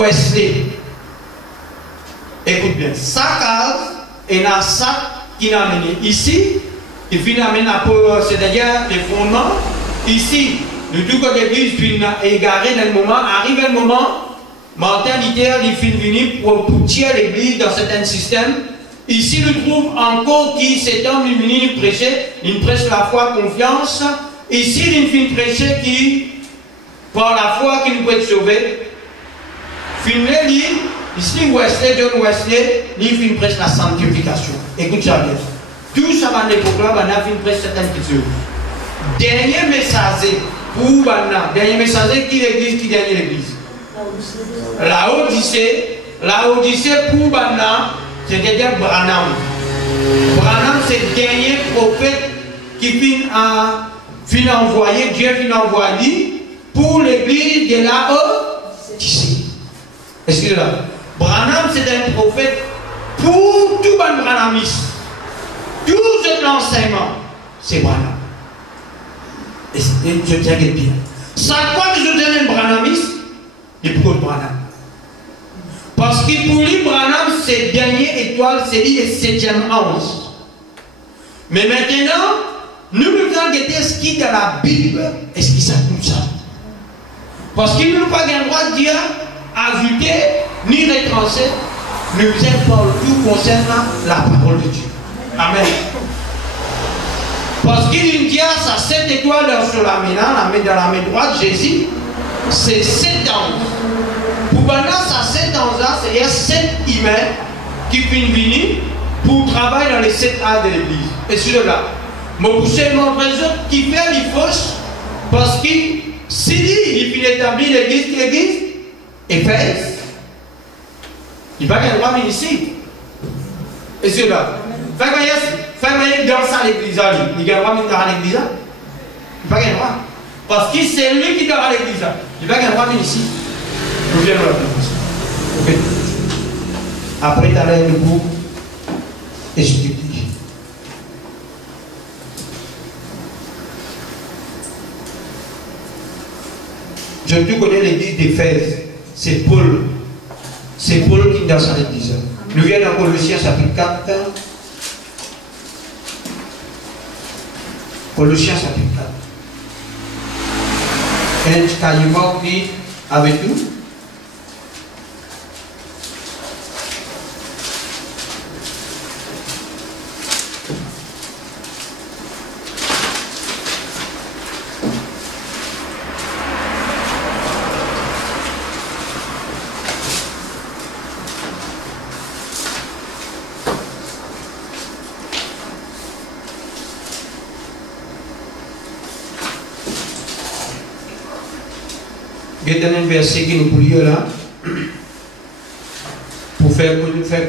Wesley. Écoute bien, sa case et la sac qui l'a amené ici, il finit amener c'est-à-dire les fondements. Ici, le tout côté de l'église finit égaré dans le moment, arrive un moment, Martin Luther, il finit venir pour tirer l'église dans certains systèmes. Ici, nous trouvons encore qui cet homme il prêchait, il prêche la foi, confiance. Ici, il finit prêcher qui, par la foi, qui nous peut être sauvé. Finit, ici, Wesley, John Wesley, il finit prêcher la sanctification. Écoute ça bien. Tout ça va l'époque là, on a fait une presse certaines choses. Dernier messager pour Bana, dernier messager qui l'église, qui gagne l'église. La Odyssée pour Bana, c'est-à-dire Branham. Branham, c'est le dernier prophète qui finit envoyé, Dieu finit envoyé pour l'église de la Odyssée. Excusez-moi. Branham, c'est un prophète pour tout le Branhamisme. Tout l'enseignement, c'est Branham. Et je tiens bien. Ça quoi que je donne un Branhamiste, il pour Branham. Parce que pour lui, Branham, c'est dernière étoile, c'est lui le 7e ange. Mais maintenant, nous nous enquêtons ce qui est dans la Bible, est-ce qu'il s'appelle ça? Parce qu'il n'a pas le droit de dire, ajouter, ni retrancher, nous sommes pas tout concernant la parole de Dieu. Amen. Parce qu'il dit à sa 7 étoiles sur la main dans la main droite, Jésus, c'est 7 anges. Pour maintenant, sa 7 anges-là, c'est-à-dire 7 humains qui viennent venir pour travailler dans les 7 arts de l'église. Et sur là, mon poussé, mon président, qui fait les fausses, parce que s'il dit, il finit établir l'église, Éphèse, il va gagner le droit ici. Et sur là. Faites dans ça l'église, il ne va pas venir à l'église. Il va gagner droit. Parce que c'est lui qui dort à l'église. Il va gagner droit ici. Nous viendrons là. Ok. Après, tu as l'air debout. Explique. Je te connais l'église d'Éphèse. C'est Paul. C'est Paul qui est dans sa église. Nous venons dans Colossiens chapitre 4. Colossiens chapitre 4. Et carrément pris avec nous. Il y a un verset qui nous bouille là pour faire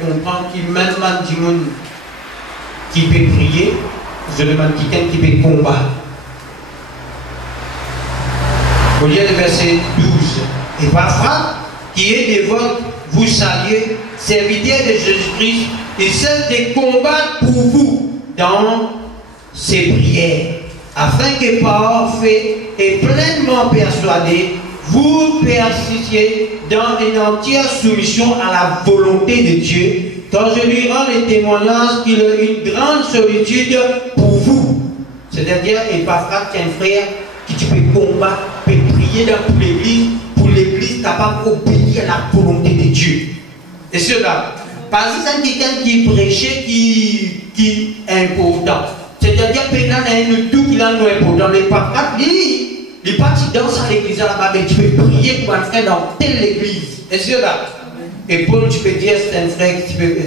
comprendre qu'il même du monde qui peut prier, je demande quelqu'un qui peut combattre. Au lieu du verset 12, et parfois, qui est devant vous saluer, serviteur de Jésus-Christ, et celle de combattre pour vous dans ses prières, afin que parfait et pleinement persuadé, vous persistiez dans une entière soumission à la volonté de Dieu, quand je lui rends les témoignages qu'il a une grande solitude pour vous. C'est-à-dire, et parfois, tu as un frère qui tu peux combattre, peut prier dans pour l'église capable d'obéir à la volonté de Dieu. Et cela, parce que c'est quelqu'un qui prêchait qui est important. C'est-à-dire que maintenant, tout qui est important. Les papas, les partis dansent à l'église là-bas, mais tu peux prier pour un frère dans telle église. Et cela. Et Paul, tu peux dire, c'est un frère qui peut.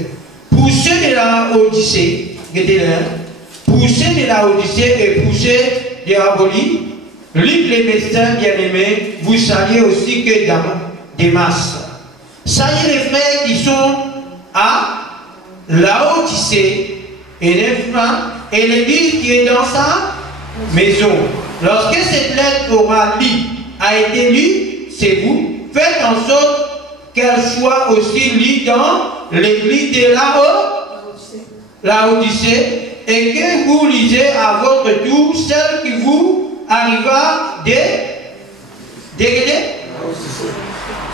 Pour ceux de la Odyssée, pour ceux de la Odyssée et pour ceux de Rabolie, libre les médecins bien-aimés, vous saluez aussi que des masses. Saluez les frères qui sont à la Odyssée et l'église qui est dans sa maison. Lorsque cette lettre a été lue, c'est vous, faites en sorte qu'elle soit aussi lue dans l'église de la Odyssée et que vous lisez à votre tour celle qui vous arriva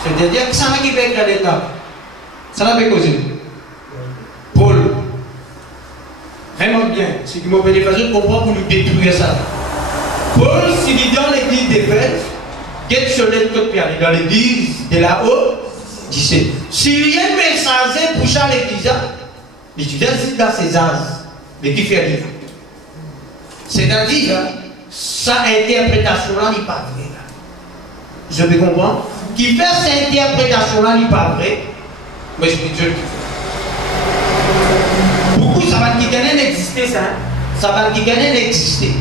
C'est-à-dire que ça n'a qui fait l'État. Ça n'a pas causé. Paul. Vraiment bien. C'est qui m'a fait des façons comprendre pour nous détruire ça. Paul, s'il est dans l'église d'Éphèse, quel soleil de Pierre, dans l'église de là-haut, disait, s'il y a un messager pour chaque église, il dit dans ses âges, mais qui fait rien. C'est-à-dire, sa interprétation-là n'est pas vraie. Je peux comprendre. Qui fait cette interprétation-là n'est pas vraie, mais je dis Dieu qui fait. Beaucoup, ça va qui gagne d'exister, ça. Ça va qui gagne d'exister.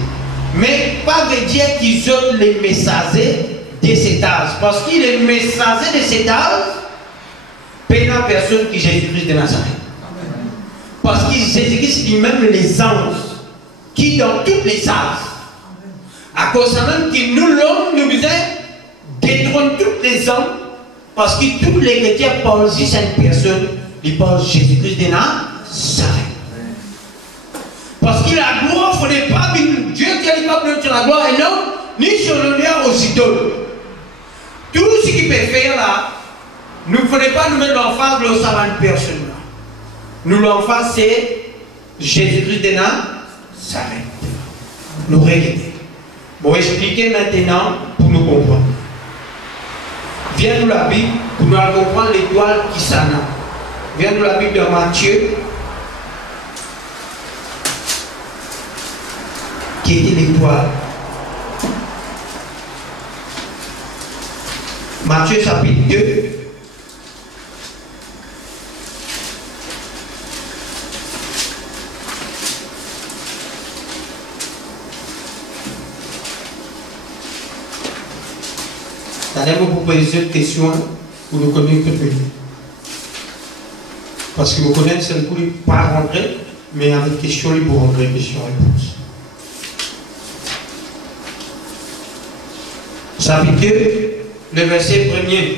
Mais pas veut dire qu'ils sont les messagers de cet âge. Parce qu'il est messager de cet âge, pénal personne qui Jésus-Christ de Nazareth. Parce que Jésus-Christ dit même les anges qui dans toutes les âges. À cause de même que nous, l'homme, nous disons, détrône tous les hommes, parce que tous les chrétiens parlent de cette personne, ils parlent de Jésus-Christ de Nazareth. Parce que la gloire, il ne faudrait pas Dieu qui n'a pas besoin sur la gloire et non, ni sur l'honneur aux idoles. Tout ce qu'il peut faire là, nous ne faudrait pas nous mettre l'emphase de cette personne là. Nous l'emphase c'est Jésus-Christ de Nazareth. Nous regardez. Bon, expliquer maintenant pour nous comprendre. Viens nous la Bible pour nous comprendre l'étoile qui s'en a. Viens nous la Bible de Matthieu. Qui était l'étoile. Matthieu chapitre 2. Allez-vous vous poser une question pour nous connaître tout le monde. Parce que vous connaissez celle pour ne pas rentrer, mais avec question pour rentrer, question-réponse. Chapitre 2, le verset 1er.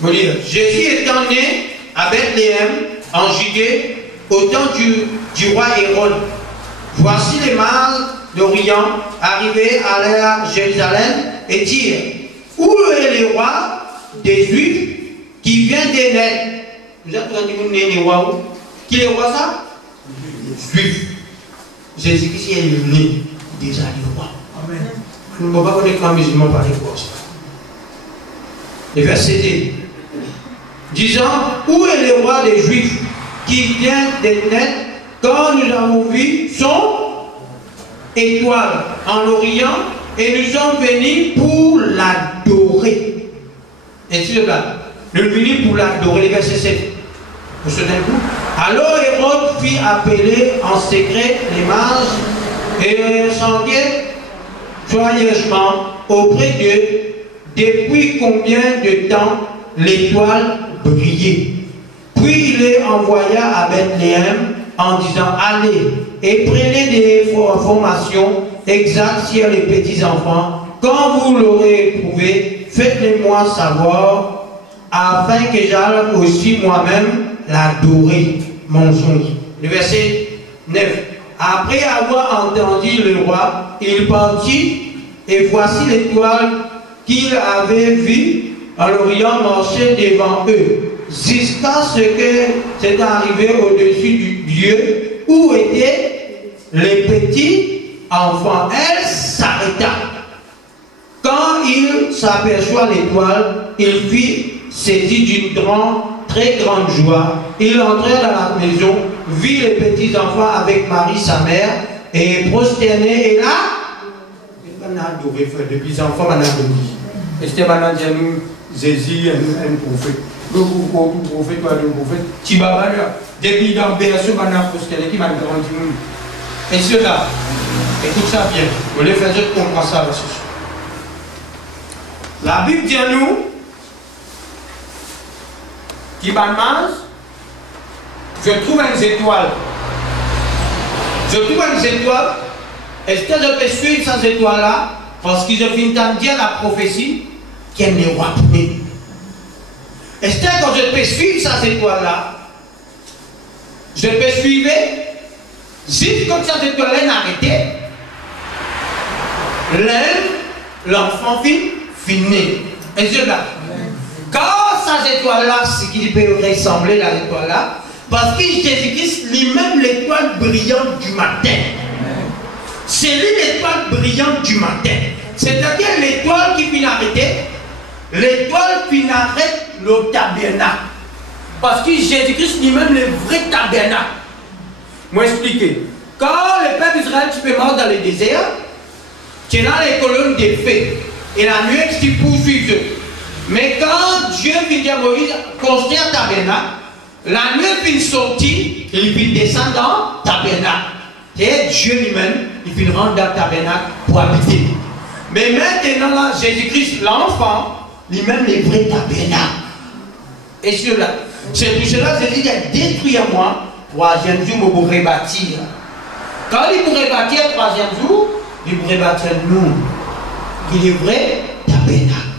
Vous dire, Jésus étant né à Bethléem, en Judée, au temps du roi Hérode. Voici les mages d'Orient arrivés à Jérusalem et dire, où est le roi des Juifs qui vient de naître? Vous avez entendu le roi où? Qui est le roi ça? Juif. Jésus-Christ est né déjà le roi. Amen. Nous ne pouvons pas connaître un musulman par les ça. Le verset 2. Disant, où est le roi des Juifs qui vient de naître quand nous avons vu son étoile en l'Orient et nous sommes venus pour l'adorer. Ainsi de là. Nous sommes venus pour l'adorer. Le verset 7. Vous souvenez vous? Alors Hérode fit appeler en secret les mages et s'enquête joyeusement auprès d'eux depuis combien de temps l'étoile brillait. Puis il les envoya à Bethléem en disant, allez et prenez des informations exactes sur les petits enfants. Quand vous l'aurez trouvé, faites-le-moi savoir afin que j'aille aussi moi-même l'adorer. Mensonge. Le verset 9. Après avoir entendu le roi, il partit et voici l'étoile qu'il avait vue en l'Orient marcher devant eux, jusqu'à ce que c'est arrivé au-dessus du lieu où étaient les petits enfants. Elle s'arrêta. Quand il s'aperçoit l'étoile, il fut saisi d'une très grande joie. Il entra dans la maison, vit les petits enfants avec Marie, sa mère, et prosterné, et là, il a adoré, les petits enfants, il a adoré. Et c'était maintenant, Jésus, un prophète. Le prophète, le prophète, Tibaba, depuis dans le berceau, il a prosterné, qui m'a grandi. Et cela, écoute ça bien, vous les faites comprendre ça, ce soir. La Bible dit à nous, qui mange, je trouve une étoile. Je trouve une étoile. Est-ce que je peux suivre cette étoile-là? Parce que je viens de dire la prophétie qu'elle n'est pas née. Est-ce que quand je peux suivre cette étoile-là, je peux suivre, juste comme cette étoile-là est arrêtée, l'enfant finit. Et Dieu là. Quand ces étoiles-là, ce qui peut ressembler à l'étoile-là, parce que Jésus-Christ lui-même l'étoile brillante du matin. C'est lui l'étoile brillante du matin. C'est-à-dire l'étoile qui finit arrêter, l'étoile qui arrête le tabernacle. Parce que Jésus-Christ lui-même le vrai tabernacle. Moi expliquer. Quand le peuple d'Israël tu peux mort dans le désert, tu es dans les colonnes de feu. Et la nuit tu poursuis eux. Mais quand Dieu vient dire à Moïse, construire un tabernacle, la nuit vient sortir, il vient descendre dans le tabernacle. Et Dieu lui-même, il vient rentrer dans le tabernacle pour habiter. Mais maintenant, là, Jésus-Christ, l'enfant, lui-même, le vrai tabernacle. Et cela, c'est pour cela que Jésus a détruit à moi, troisième jour, je pourrais bâtir. Quand il pourrait bâtir le troisième jour, il pourrait bâtir nous, qui est le vrai tabernacle.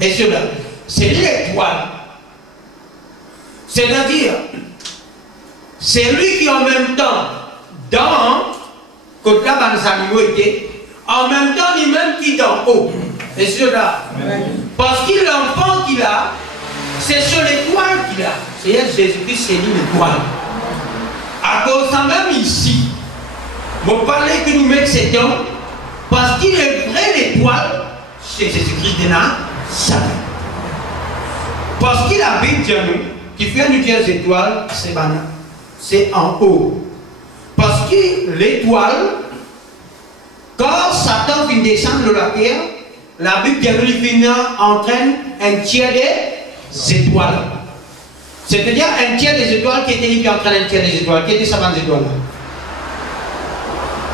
Et cela, c'est l'étoile. C'est-à-dire, c'est lui qui en même temps, dans, quand là, les animaux étaient, en même temps lui-même qui est en haut. Et cela, parce que l'enfant qu'il a, c'est sur l'étoile qu'il a. C'est Jésus-Christ, c'est lui l'étoile. À cause de même ici, vous parlez que nous mettons cet homme, parce qu'il est vrai l'étoile, c'est Jésus-Christ de Nazareth. Parce qu'il habite en nous, qui fait nous dire les étoiles, c'est en haut. Parce que l'étoile, quand Satan vient descendre de la terre, la Bible entraîne un tiers des étoiles. C'est-à-dire un tiers des étoiles qui était lui qui entraîne un tiers des étoiles. Qui était ça, 20 étoiles là?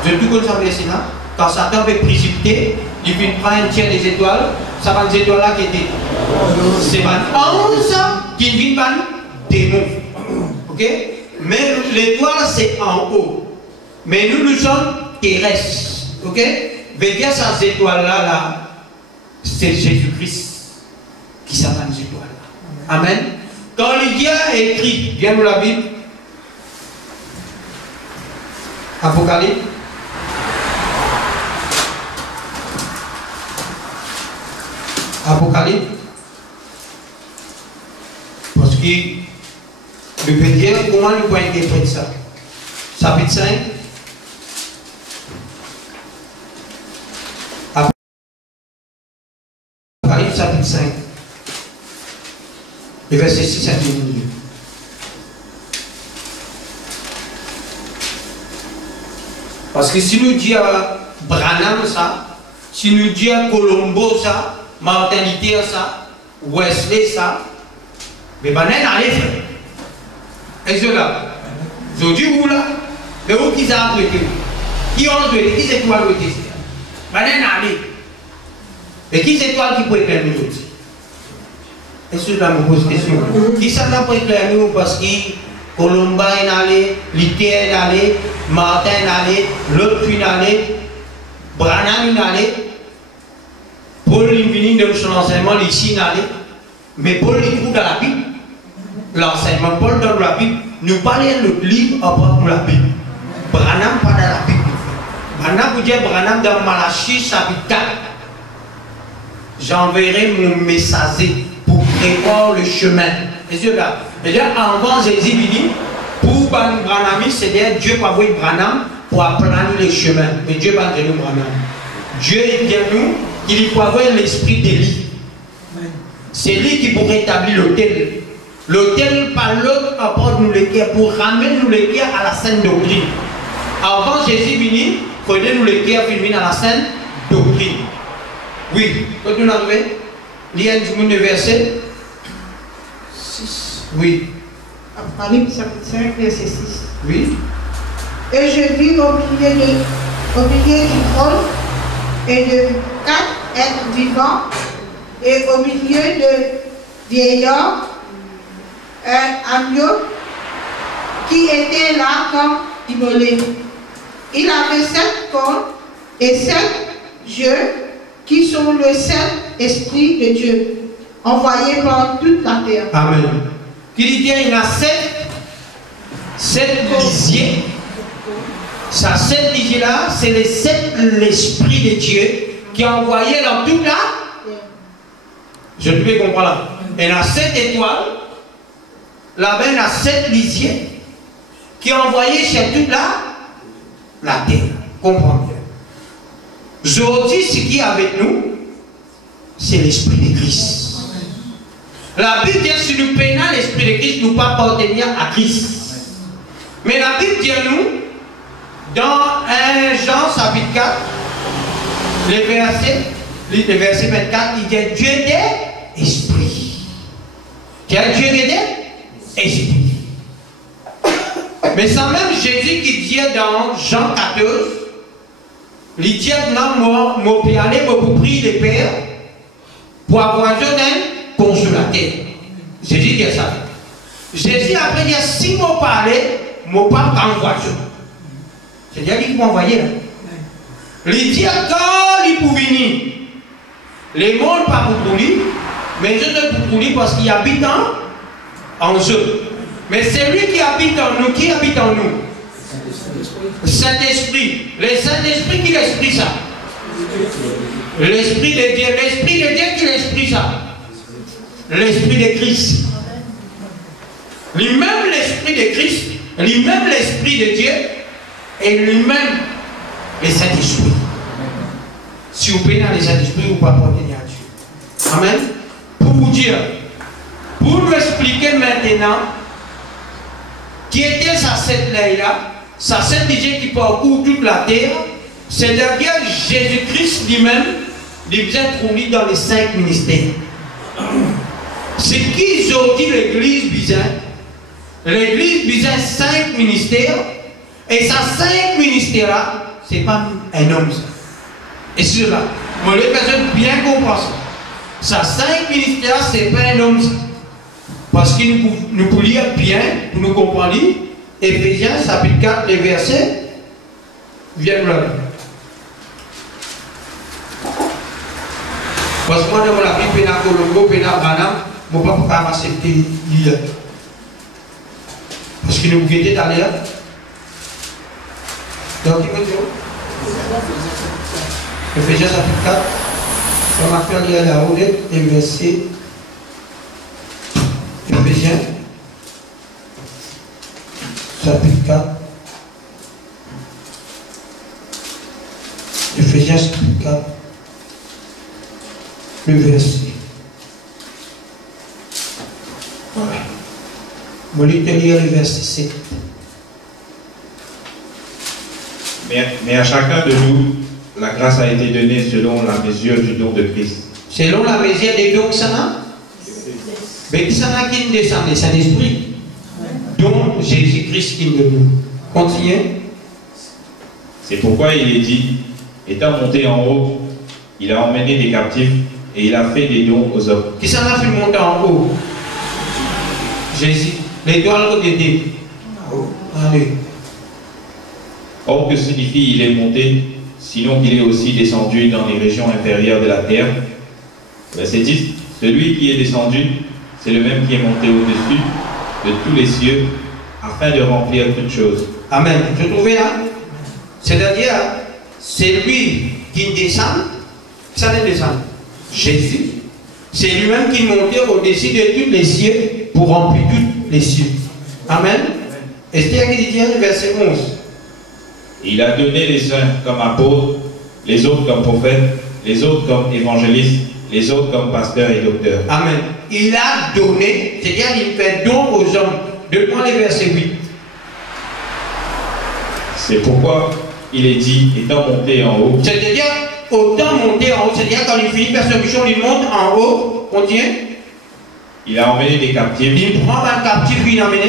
Je tout comme ça, là. Quand Satan veut précipiter, il vient prendre un tiers des étoiles, ça va des étoiles là qui étaient. C'est 11 qui viennent par démons. Ok? Mais l'étoile c'est en haut. Mais nous sommes terrestres. Ok? Veillez à ces étoiles-là, là, c'est Jésus-Christ qui s'appelle les étoiles. Amen. Quand Lydia a écrit, viens nous la Bible, Apocalypse. Apocalypse. Parce que je peux dire comment nous pouvons interpréter ça. Chapitre 5. Apocalypse chapitre 5. Le verset 6 à 10. Parce que si nous disons Branham ça, si nous disons Colombo ça, Martin Luther ça, Wesley ça, mais ben on allait faire. Et cela, je dis où là, mais où qui ont été, qui ont été, qui étoiles ont été, ben on allait. Et qui étoiles qui pourraient éclairer nous aussi? Et cela me pose question. Qui ça n'a pas éclairé nous parce que Colomba est allé, Luther est allé, Martin est allé, l'autre est allé, Branham est allé, Paul est venu de son enseignement ici est allé, mais Paul est trouve dans la Bible. L'enseignement Paul dans la Bible, nous parlons de notre livre à propos de la Bible. Branham pas dans la Bible. Branham vous dire Branham dans Malachie chapitre 4. J'enverrai mon messager pour préparer le chemin. Et Dieu là. Déjà avant Jésus venu, pour Branham, c'est-à-dire Dieu va envoyer Branham pour apprendre les chemins. Mais Dieu va dire nous Branham. Dieu est bien nous, il faut avoir l'esprit d'Élie. C'est lui qui pourrait établir l'autel. L'autel par l'autre apporte nous les cœurs pour ramener nous les cœurs à la sainte doctrine. Avant Jésus venu, il faudrait nous les cœurs venir à la sainte doctrine. Oui, quand nous arrivons, il y a un verset 6. Oui. Apocalypse chapitre 5, verset 6. Oui. Et je vis au milieu du trône et de 4 êtres vivants, et au milieu de vieillards, un agneau qui était là comme immolé. Il avait 7 cornes et 7 yeux qui sont le Saint-Esprit de Dieu, envoyé par toute la terre. Amen. Il dit il y a 7 lisiers. Ça 7 lisiers là, c'est l'Esprit de Dieu qui a envoyé dans toute la. Je ne peux comprendre. Et dans 7 étoiles, là-bas, il y a 7 lisiers qui ont envoyé chez toute la terre. Comprends bien. Aujourd'hui, ce qui est avec nous, c'est l'Esprit de Christ. La Bible dit si nous peinons l'Esprit de Christ, nous ne pouvons pas appartenir à Christ. Mais la Bible dit à nous, dans 1 Jean chapitre 4, le verset 24, il dit Dieu est esprit. Quel Dieu est esprit. Mais c'est même Jésus qui dit dans Jean 14, il dit non, moi, puis aller pour prier le Père pour avoir un consolateur. Jésus dit ça. Jésus après dit si moi parler, moi pas envoyer. C'est-à-dire qu'il m'a envoyé là. Il dit quand il peut venir, les mondes pas pour lui, mais je ne pour lui parce qu'il habite en eux. Mais c'est lui qui habite en nous. Qui habite en nous? Saint-Esprit. Le Saint-Esprit qui l'esprit ça? L'Esprit de Dieu. L'Esprit de Dieu qui l'esprit ça? L'Esprit de Christ. Lui-même l'Esprit de Christ, lui-même l'Esprit de Dieu, et lui-même le Saint-Esprit. Si vous prenez les Saint-Esprit, vous ne pouvez pas appartenir à Dieu. Amen. Pour vous dire, pour nous expliquer maintenant qui était sa cette là, sa cette Dieu qui parcourt toute la terre, c'est-à-dire Jésus-Christ lui-même, il vous introduit dans les 5 ministères. Ce qui aujourd'hui l'Église besoin, l'Église besoin 5 ministères, et ces 5 ministères-là, ce n'est pas un homme. Et cela, moi, les personnes bien comprendre ça. Ces 5 ministères, ce n'est pas un homme. Parce que nous pouvons lire bien, pour nous comprendre, Éphésiens, chapitre 4, les versets, viennent là. Parce que moi, dans la Bible, Pena Colombo, Pena Branham, je ne peux pas accepter l'île. Parce que nous guettons d'ailleurs. Donc, il me dit, Éphésiens, chapitre 4, on va faire lire la roulette, les versets. Éphésiens, chapitre 4. Éphésiens, chapitre 4. Le verset. Voilà. Je vais te lire le verset 7. Mais à chacun de nous, la grâce a été donnée selon la mesure du don de Christ. Selon la mesure des dons que ça a? Mais qui ça a qui descend, le Saint-Esprit, dont Jésus-Christ qui nous donne. Continuez. C'est pourquoi il est dit, étant monté en haut, il a emmené des captifs et il a fait des dons aux hommes. Qui ça a fait monter en haut? Jésus. L'étoile de Dieu. Allez. Or, que signifie il est monté, sinon qu'il est aussi descendu dans les régions inférieures de la terre? Verset 10. Celui qui est descendu, c'est le même qui est monté au-dessus de tous les cieux, afin de remplir toutes choses. Amen. Vous trouvez là? C'est-à-dire, c'est lui qui descend, ça ne descend. Jésus. C'est lui-même qui montait au-dessus de tous les cieux pour remplir tous les cieux. Amen. Esther qui dit verset 11. Il a donné les uns comme apôtres, les autres comme prophètes, les autres comme évangélistes, les autres comme pasteurs et docteurs. Amen. Il a donné, c'est-à-dire il fait don aux hommes. Donne-moi les versets 8. C'est pourquoi il est dit, étant monté en haut. C'est-à-dire, autant monter en haut, c'est-à-dire quand il finit persécution, il monte en haut, continue. Il a emmené des captifs. Il prend un captif, il l'emmène.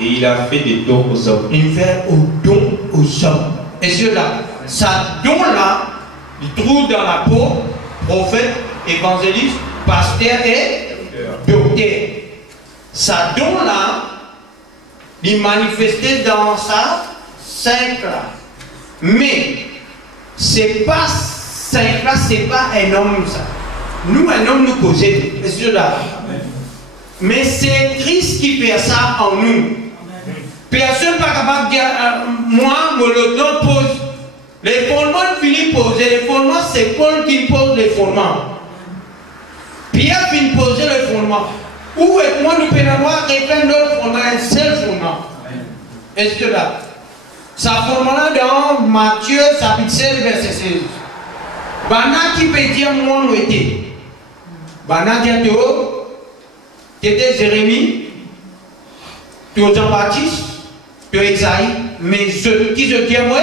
Et il a fait des dons aux hommes. Il fait au don aux hommes. Et cela, ça don-là, il trouve dans la peau, prophète, évangéliste, pasteur et docteur. Ça don-là, il manifestait dans ça 5 là. Mais, c'est pas 5 là, c'est pas un homme ça. Nous, un homme nous causait. Et cela. Mais c'est Christ qui fait ça en nous. Personne n'est pas capable de dire, moi, le nom pose. Les fondements finissent poser. Les fondements, c'est Paul qui pose les fondements. Pierre vient poser le fondement. Où est moi, nous pouvons avoir notre fondement, un seul fondement. Est-ce que là? Ça fondement-là dans Matthieu, chapitre 16, verset 16. Bana qui peut dire moi, nous était. Bana dit tu étais Jérémie, tu es Jean-Baptiste, tu es Esaïe, mais qui se dit moi?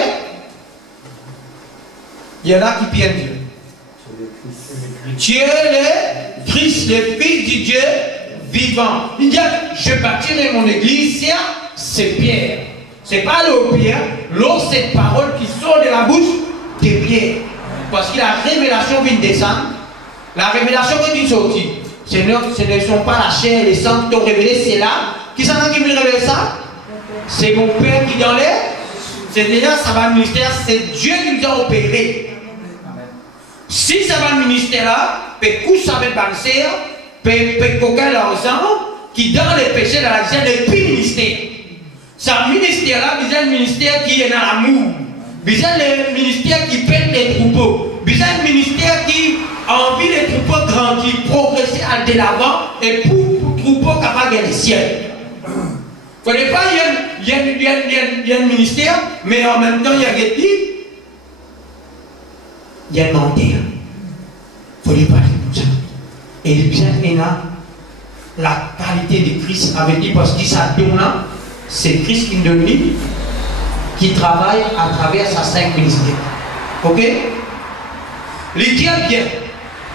Il y en a qui viennent dire. Tu es le Christ, le Fils du Dieu vivant. Il dit, je bâtirai mon église, c'est Pierre. Ce n'est pas l'eau Pierre, l'eau c'est parole qui sort de la bouche de Pierre. Parce que la révélation vient descendre, la révélation vient sortir. Ce ne sont pas la chair et les sang qui t'ont révélé, c'est là. Qui s'en a qui me révèle ça? C'est mon Père qui est dans l'air. C'est déjà ça va le ministère, c'est Dieu qui nous a opéré. Si ça va le ministère là, peut coucher avec Banser, peut coquer l'argent qui dans les péchés de la vie depuis le ministère. Ce ministère là, c'est un ministère qui est dans l'amour. C'est le ministère qui pète les troupeaux. C'est un ministère qui a envie les troupeaux grandir, progresser à de l'avant et pour troupeaux capables de le ciel. Vous ne connaissez pas, il y a un ministère, mais en même temps, il y a des petits. Il y a un menteur. Il faut lui parler comme ça. Et bien, il a la qualité de Christ avec lui parce qu'il s'adonne là. C'est Christ qui donne lui, qui travaille à travers sa 5 ministères. Ok? Les diables bien.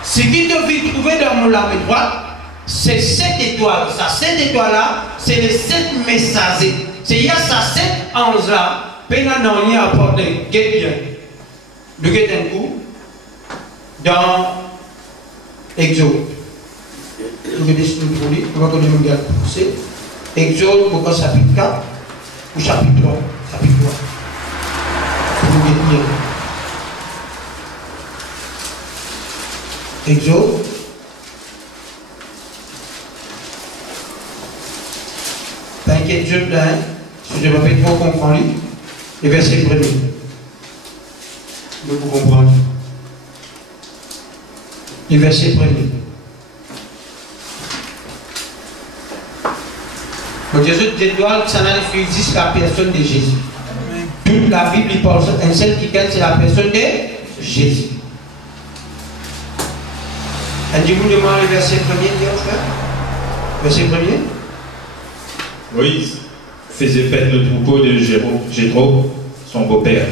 Ce qui devait trouver dans mon lame droite, c'est 7 étoiles. Ça 7 étoiles là, c'est les 7 messagers. C'est il y a ça 7 anges là. Pénanon y a apporté. Guette bien. Le guette un coup. Dans Exode. Je vais décider pour lui. On va donner une garde poussée. Exode, pourquoi chapitre 4 ou chapitre 3? Chapitre 3. Vous guette bien. Exode. T'inquiète, je plains. Si je ne vais pas trop comprendre, le verset premier. Vous comprenez. Le verset premier. Donc Jésus dévoile que ça n'a fait jusqu'à la personne de Jésus. Toute la Bible, il parle un seul qui gagne, c'est la personne de Jésus. Dis-vous demande le verset premier, frère. Verset premier. Moïse faisait paître le troupeau de Jéthro, son beau-père,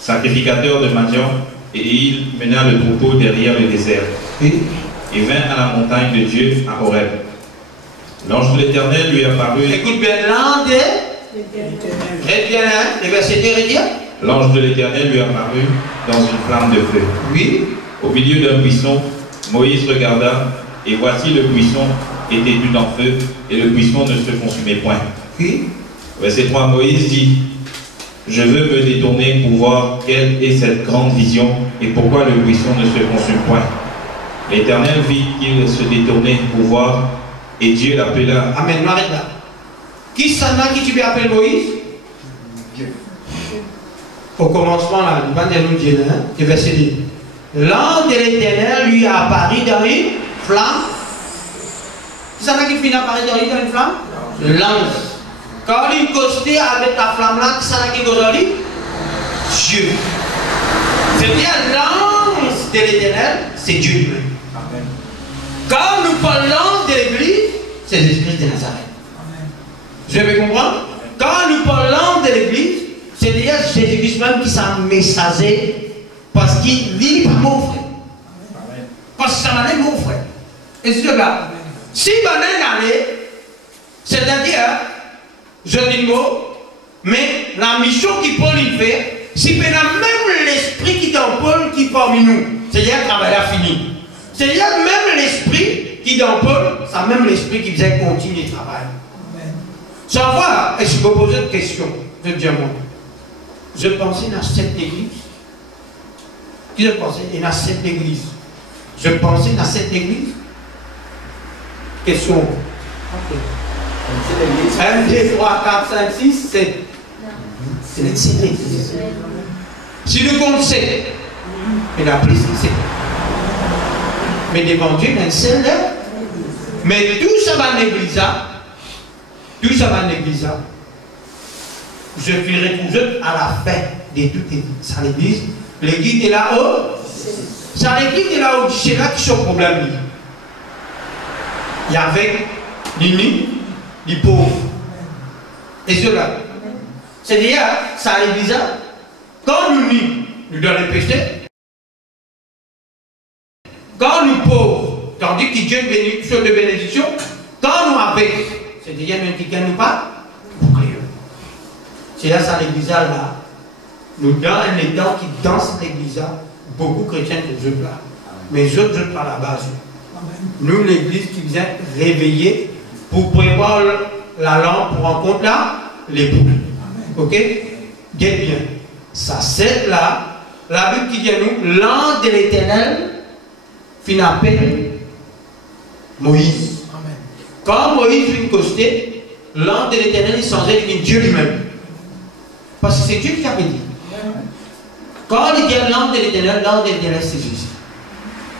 sacrificateur de Madian, et il mena le troupeau derrière le désert. Et vint à la montagne de Dieu à Horeb. L'ange de l'Éternel lui apparut. Écoute bien, l'ange de l'Éternel, le verset derrière. L'ange de l'Éternel lui apparut dans une flamme de feu. Oui. Au milieu d'un buisson, Moïse regarda, et voici le buisson était tout en feu, et le buisson ne se consumait point. Oui. Verset 3, Moïse dit, je veux me détourner pour voir quelle est cette grande vision, et pourquoi le buisson ne se consume point. L'Éternel vit qu'il se détournait pour voir, et Dieu l'appela. Amen, m'arrête là. Qui s'en a qui tu peux appeler Moïse? Dieu. Au commencement, là, le banc de Dieu, le verset 10. L'ange de l'Éternel lui a apparu dans une flamme. Qui s'en a qui finit à apparaître dans une flamme? L'ange. Quand il costait avec la flamme là, qui s'en a qui aujourd'hui? Dieu. C'est-à-dire l'ange de l'Éternel, c'est Dieu lui-même. Quand nous parlons de l'Église, c'est Jésus-Christ de Nazareth. Je vais comprendre? Quand nous parlons de l'Église, c'est déjà Jésus-Christ même qui s'en messager parce qu'il vit par mon frère. Parce que ça m'a dit mon frère. Et c'est là. Si Banen allait, c'est-à-dire, je dis le mot, mais la mission qui Paul il fait, si même l'esprit qui est en Paul qui est parmi nous, c'est-à-dire travail a fini. C'est-à-dire même l'esprit qui est dans Paul, c'est même l'esprit qui faisait continuer le travail. Ça va, et je me pose une question, je dis à moi. Je pensais dans cette église. Qui je pensais dans cette église? Je pensais dans cette église. Question. Okay. 1, 2, 3, 4, 5, 6, 7. C'est l'église. Si le compte 7, il a plus que 7. Mais devant Dieu, il y a un seul là. Mais tout ça va l'église. Tout ça va l'église. Je ferai toujours à la fin de toute l'église. Ça l'église. L'église est là-haut. Ça l'église est là-haut. C'est là qui sont problème. Il y avait les nus, les pauvres. Et cela. C'est-à-dire, ça l'église. Quand nous nus, nous devons les pécher. Quand nous pauvres, tandis que Dieu bénit sur de bénédiction, quand nous avec, c'est-à-dire nous ne nous pas, c'est là ça l'église là. Nous dans les temps qui dansent l'église, beaucoup de chrétiens ne jouent pas. Mais les autres jouent par la base. Nous, l'église qui vient réveiller pour prévoir la lampe pour rencontrer là, l'époux. Ok? Bien, bien. Ça c'est là, la Bible qui dit à nous, l'ange de l'Éternel fin appelle Moïse. Amen. Quand Moïse vient coster, l'ange de l'Éternel il changeait de Dieu lui-même. Parce que c'est Dieu qui avait dit. Quand il dit l'ange de l'Éternel c'est Jésus.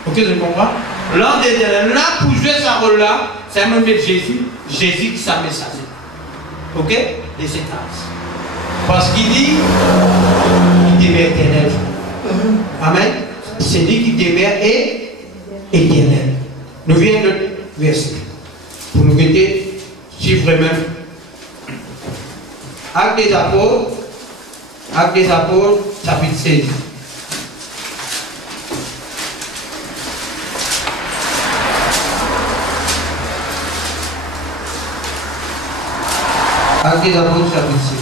Ok, je comprends? L'ange de l'Éternel, là, pour jouer sa rôle là, c'est un même de Jésus, Jésus qui s'est messager. Ok? De cette âge. Parce qu'il dit, il demeure éternel. Amen. C'est lui qui demeure éternel. Nous venons de verset. Pour nous guetter, si vraiment. Actes des Apôtres, chapitre 16. Actes des Apôtres, chapitre 16.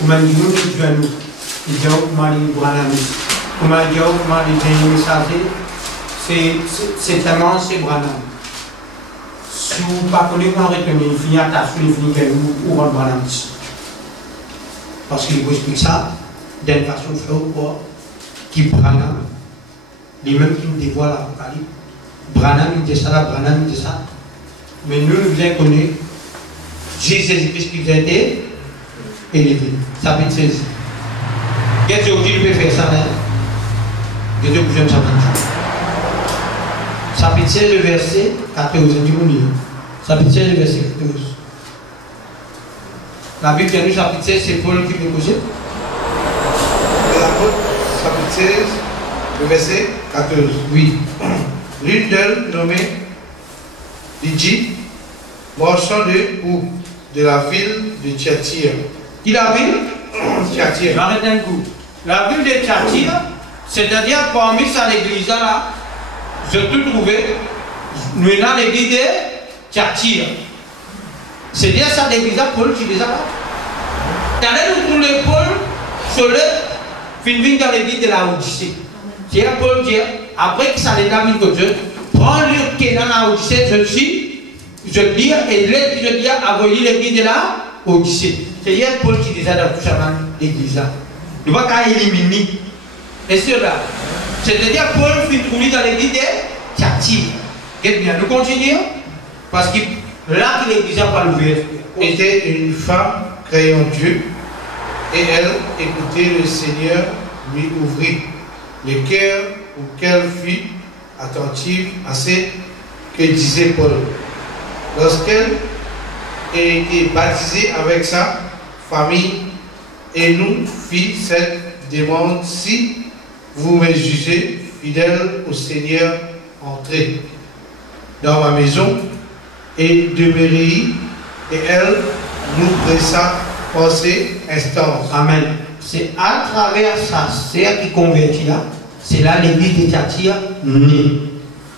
Comment dire nous nous ils ont comment dire Branham comment dire comment les messager c'est tellement c'est Branham si vous pas connaissez comment retenir il finit à ta fin il finit que nous ou Branham parce qu'il vous explique ça d'une façon flou quoi qui Branham les mêmes qui nous dévoilent l'Apocalypse Branham il dit ça là Branham il dit ça mais nous nous bien connaissons Jésus-Christ qui a été élevé. Chapitre 16. Qu'est-ce que tu peux faire ça? Qu'est-ce que vous aimez ça? Chapitre 16, le verset 14. Chapitre 16, le verset 14. La Bible dit chapitre 16, c'est Paul qui peut poser. Chapitre 16, le verset 14. Oui. L'une d'elles, nommée Lydia, marchand de la ville de Thyatire. Qui la ville? Thyatire. J'arrête un coup. La ville de Thyatire, c'est-à-dire parmi ça l'église là, je tout trouvé, nous avons l'église de Thyatire. C'est-à-dire ça l'église là, Paul qui les a là. T'allais nous trouver Paul sur le film dans l'église de la Odyssée. C'est Paul dit, après que ça les a mis comme ça, prends le qui est dans la Odyssée, je lis, et l'aide que je dis à voyer l'église de la Odyssée. C'est-à-dire Paul qui disait dans tout ça l'église là. Il ne va pas éliminer. Et cela. C'est-à-dire Paul fait trouver dans l'église de Thyatire. Et bien, nous continuons. Parce que là que l'église n'a pas l'ouvert. Était une femme craignant Dieu. Et elle écoutait le Seigneur lui ouvrit le cœur pour qu'elle fût attentive à ce que disait Paul. Lorsqu'elle a été baptisée avec sa famille et nous fit cette demande: si vous me jugez fidèle au Seigneur, entrez dans ma maison et demeurez. Et elle nous pressa par ces instances. Amen. C'est à travers sa sœur qui convertit là, c'est là l'église de Thyatire née.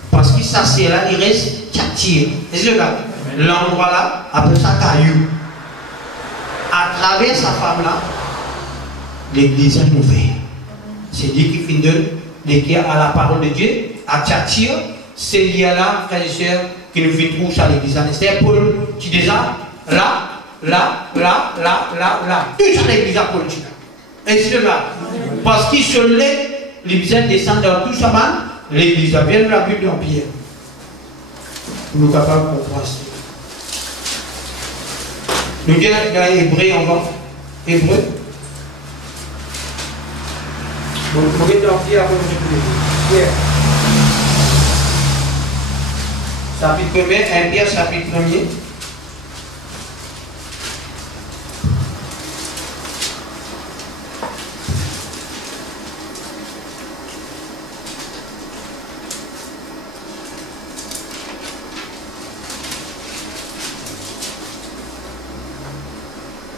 Parce que sa sœur là, il reste Thyatire. Et c'est là, l'endroit là, appelle ça caillou. À travers sa femme là, l'église est ouverte. C'est lui qui finit de cœur à la parole de Dieu. À Thyatire, c'est lié là, frères et sœurs, qui nous fait trouver à l'église. C'est Paul qui déjà là. Tout ça l'église à Paul. Et cela, parce qu'il se lève, l'église descend dans tout ça, l'église vient de la Bible en pierre. Nous sommes capables de comprendre ça. Nous disons dans l'Hébreu, on va Hébreu. Bon, vous pouvez sortir avant de Pierre. Chapitre 1er, 1 Pierre, chapitre 1er.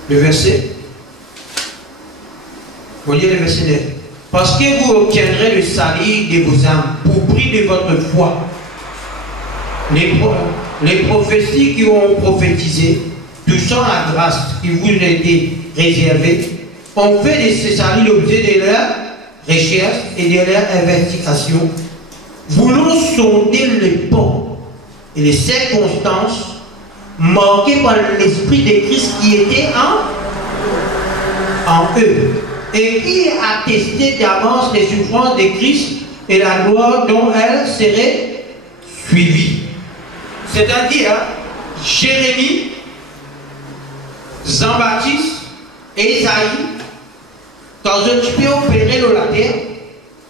Le verset. Voyez le verset 9. Parce que vous obtiendrez le salut de vos âmes pour prix de votre foi. Les prophéties qui ont prophétisé, touchant la grâce qui vous a été réservée, ont fait de ce salut l'objet de leur recherche et de leur investigation, voulant sonder les ponts et les circonstances marquées par l'esprit de Christ qui était en eux, et qui attestait d'avance les souffrances de Christ et la gloire dont elles seraient suivies. C'est-à-dire, Jérémie, Jean-Baptiste, Esaïe, quand je peux opérer dans la terre,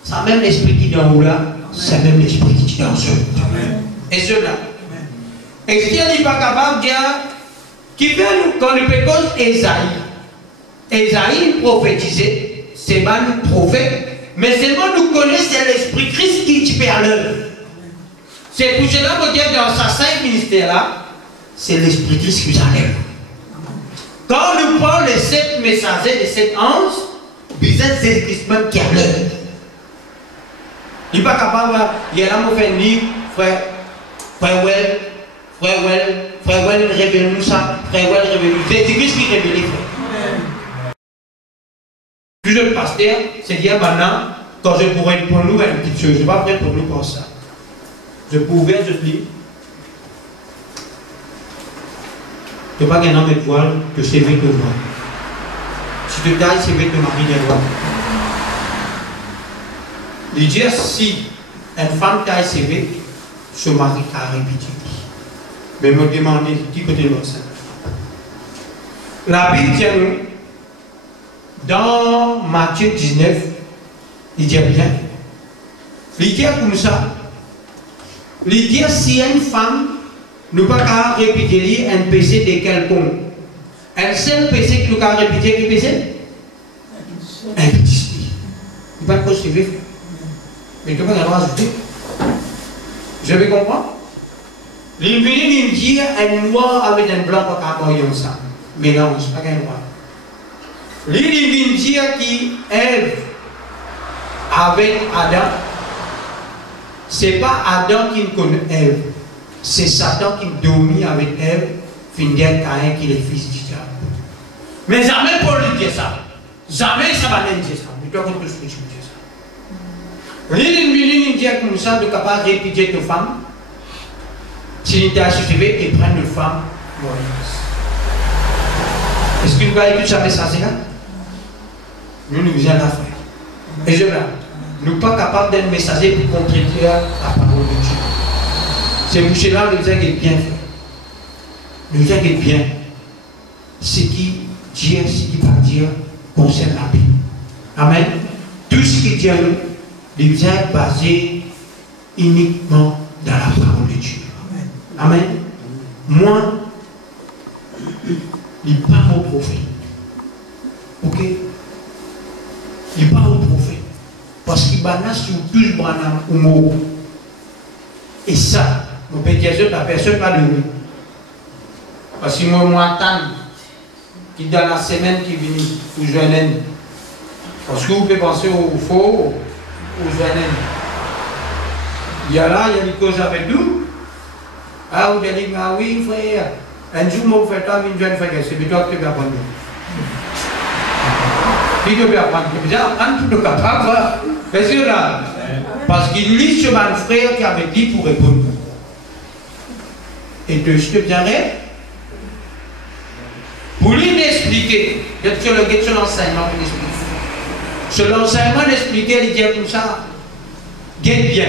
c'est même l'esprit qui est dans là, c'est même l'esprit qui est dans eux. Et cela. Et si on n'est pas capable de dire, qui fait nous, quand nous pécons Esaïe, Esaïe prophétisait, c'est pas nous prophète, mais seulement nous connaissons l'esprit Christ qui est par l'œuvre. C'est pour cela que Dieu, dans sa sainte ministère-là, c'est l'esprit Christ qui nous enlève. Quand nous prenons les 7 messagers, les 7 anges, c'est le Christ même qui a l'œuvre. Il n'est pas capable, il y a là, mon frère, frère Well, révèle-nous ça, frère Well, révèle-nous. C'est Christ qui révèle, frère. Plusieurs pasteurs, c'est dire maintenant, quand je pourrais pour nous une petite chose, je ne suis pas prêt pour nous pour ça. Je pouvais, je te dis, tu n'as pas qu'un homme de voile, que c'est vite de voile. Si tu tailles, c'est vite de mari de voile. Il dit, si une femme taille ses vêtements, son mari a répété. Mais me demander, qui côté de ça. La Bible dit nous, dans Matthieu 19, il dit bien, il dit comme ça, il dit si une femme ne peut pas répéter un péché de quelconque, un seul péché qui nous a répété, quel péché? Un petit. Il ne peut pas poursuivre. Mais tu ne peux pas ajouter. Je vais comprendre. Il vient me dire un noir avec un blanc pour qu'avoir ensemble. Mélange, pas un noir. Il vient me dire qu'Ève avec Adam, ce n'est pas Adam qui connaît Ève, c'est Satan qui dormit avec Ève, fin d'être Caïn qui est le fils du diable. Mais jamais Paul dit ça. Jamais ça va dire ça. Mais toi, contre ce que tu dis ça. Il dit comme ça, de capable de répudier une femme. S'il était assujeté et prendre une femme mauvaise. Est-ce que vous avez écouté ça message là? Nous nous faisons l'affaire. Et je là, nous ne sommes pas capables d'être messagers pour contredire la parole de Dieu. C'est pour cela que nous avons bien fait. Nous avons bien ce qui Dieu, ce qui va dire concerne la Bible. Amen. Tout ce qui dit à nous, nous avons basé uniquement dans la parole de Dieu. Amen. Moi, il n'est pas mon prophète. Ok? Il n'est pas mon prophète. Parce qu'il va sur tout Branham ou mot. Et ça, mon pédiatre, la personne pas de lui. Parce que moi, qui dans la semaine qui vient, ou je viens. Parce que vous pouvez penser au faux, ou je viens. Il y a là, il y a une cause avec nous. Ah, vous allez dire, ah oui, frère, un jour, mon frère, une jeune frère, c'est toi qui peux apprendre. Qui peut apprendre? Tu peux apprendre tout le capable. Parce que là, parce qu'il lit sur mon frère qui avait dit pour répondre. Et que je te dirais, pour lui expliquer, d'être sur l'enseignement pour l'expliquer. Sur l'enseignement d'expliquer, il dit comme ça, guette bien.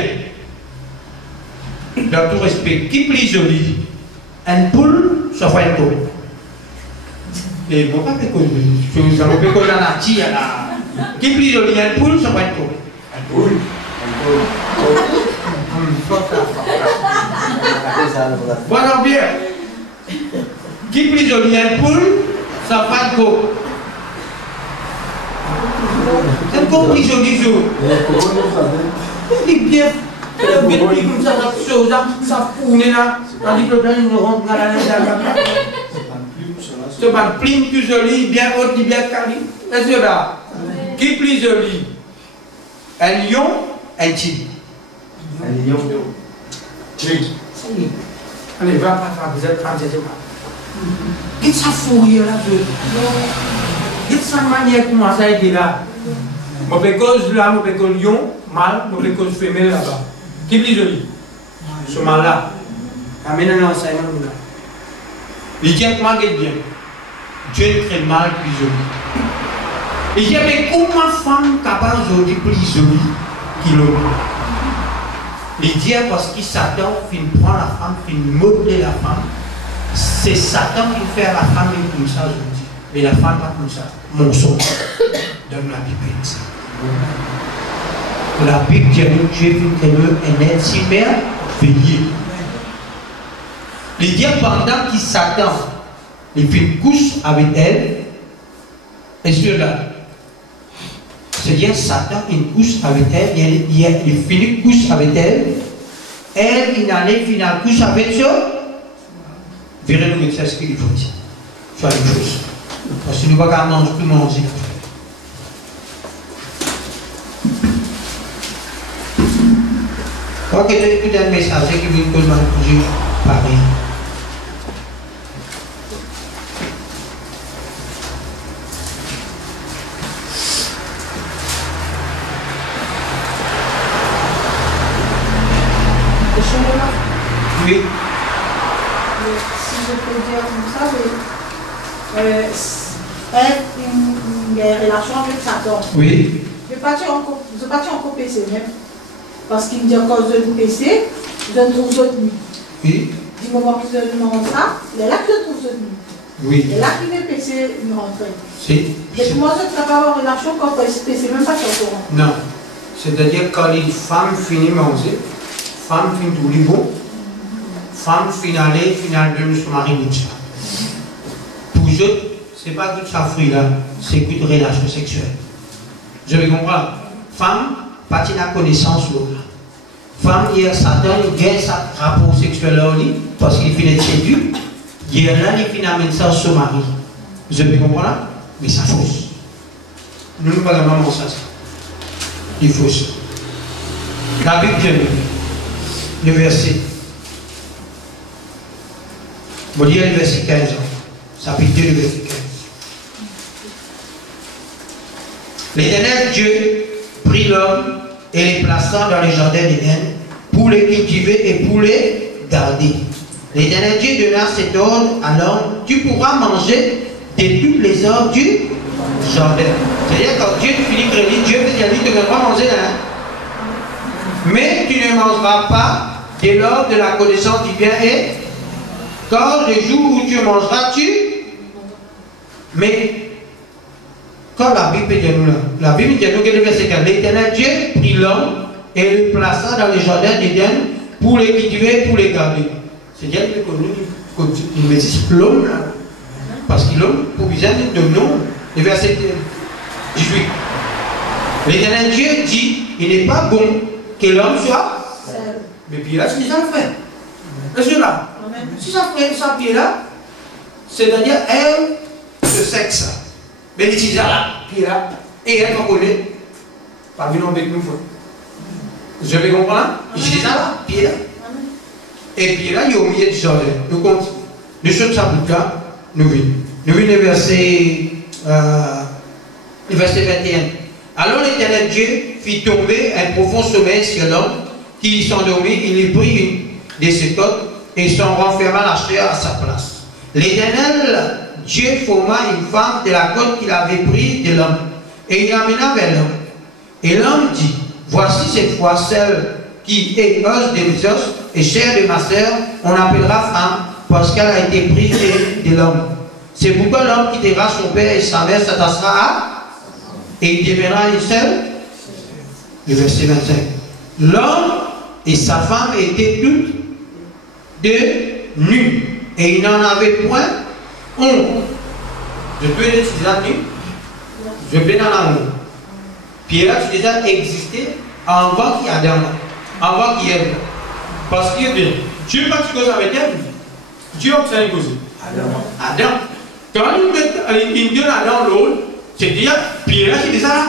Dans tout respect, qui plus joli, une poule, ça fait un tour. Et bon, pas de cause. Je ne peux pas la nature là. Qui plus joli, un poule, ça va être quoi? Un poule. Voilà bien. Qui plus joli, un poule, ça va être quoi? C'est quoi plus joli jour? Il est bien. Il est comme ça, ça fourne là. Tandis que le plan, il rentre dans la c'est pas plume plus jolie, bien haute, bien calée. Est-ce que là? Qui est plus joli? Un lion, un tigre. Un lion. Oui. Allez, va pas vous êtes pas. Qu'est-ce que ça fourre là? Qu'est-ce que ça manière comment ça a été là? Mon pécose là, mon pécose lion, mâle, mon pécose femelle là-bas. Qui est plus joli? Ce mâle là. Amène un enseignement là. Il dit comment il est bien. Dieu est très mal plus joli. Il dit mais comment femme capable aujourd'hui plus jolie qu'il l'autre? Il dit parce que Satan prend la femme, modeler la femme. C'est Satan qui fait la femme comme ça aujourd'hui. Mais la femme pas comme ça. Mon son. Donne la Bible. La Bible dit que Dieu fait un être super veillé. Il dit pendant qu'il Satan il fait une couche avec elle, et sur là, c'est-à-dire Satan une couche avec elle, il finit une couche avec elle, il allait finir une couche avec ça, verrez-nous que c'est ce qu'il faut dire. C'est une chose. Parce que nous ne pouvons pas manger. Quand tu écoutes un message qui veut que je parle, oui. Si je peux dire comme ça, une relation avec Satan. Oui. Je ne pas encore PC même. Parce qu'il me dit encore je ne PC, je ne trouve d'autres nuit. Oui. Du moment que je demande ça, il est là que je trouve d'autres nuit. Oui. Et là qu'il veut PC, il rentre. Si. Mais moi, je ne peux pas avoir une relation quand PC, même pas sur le courant. Non. C'est-à-dire quand les femmes finissent manger, femme finit tout les beaux, femme finale de son mari. Pour eux, ce n'est pas tout ça fruit là, c'est une relation sexuelle. Je vais comprendre. Femme, pas de la connaissance là. Femme, hier, Satan, il gagne sa rapport sexuel là, parce qu'il finit de séduire. Hier là, il finit d'amener ça à son mari. Je vais comprendre, mais ça fausse. Nous ne parlons pas de ça. Il faut ça. La Bible dit le verset. Vous lire le verset 15. Chapitre 2, le verset 15. L'Éternel Dieu prit l'homme et les plaça dans les jardins d'Éden pour les cultiver et pour les garder. L'Éternel Dieu donna cet ordre à l'homme: tu pourras manger de toutes les herbes du jardin. C'est-à-dire quand Dieu finit de créer, Dieu veut dire tu ne vas pas manger là. Mais tu ne mangeras pas de l'ordre de la connaissance du bien et quand le jour où tu mangeras, Mais quand la Bible dit nous là, la Bible dit nous que le verset 4, l'Éternel Dieu prit l'homme et le plaça dans les jardins d'Éden pour les cultiver, pour les garder. C'est-à-dire que nous mettons l'homme là. Parce que l'homme, pour besoin de nom, le verset 18. L'Éternel Dieu dit, il n'est pas bon que l'homme soit seul. Mais puis là, c'est ça le fait. Est-ce que là, si ça fait ça pied là, c'est-à-dire elle se sexe. Mais il dit là, pied là, et elle va coller. Parmi nous, avec nous, je vais comprendre. Il dit là, pied là. Et puis là, il y a au milieu du jardin. Nous continuons. Nous sommes ça pour là, nous venons. Nous venons le verset 21. Alors l'Éternel Dieu fit tomber un profond sommeil sur l'homme qui s'endormit. Il lui prit une de ses côtes et s'en renferma la chair à sa place. L'Éternel Dieu forma une femme de la côte qu'il avait prise de l'homme et il l'amena vers l'homme. Et l'homme dit: voici cette fois celle qui est os de mes os et chair de ma sœur, on l'appellera femme parce qu'elle a été prise de l'homme. C'est pourquoi l'homme quittera son père et sa mère, s'attachera à, et il deviendra une seule. Le verset 25. L'homme et sa femme étaient toutes deux nus, et ils n'en avaient point honte. Je peux dire déjà nu, je peux dans la honte. Puis là, tu déjà existé avant qu'il y ait Adam, avant qu'il y ait. Parce que Dieu pas de cause avec elle. Dieu obtient une cause. Adam. Quand il donne Adam l'autre, c'est déjà, puis là, c'est déjà là.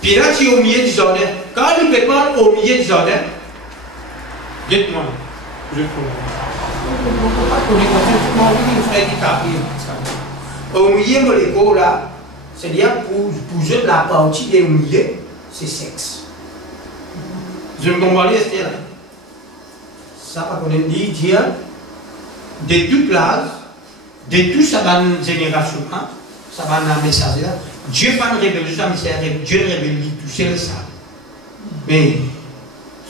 Puis là, tu es au milieu du jardin. Quand il prépare au milieu du jardin, dites-moi, je au milieu de l'école là, c'est-à-dire pour jouer la partie des milieu, c'est sexe. Je me comprends les là. Ça, par contre, dire de toute classe, de toute sa génération, ça va dans le message là. Dieu pas de révélation, mais Dieu révèle tout seul ça. Mais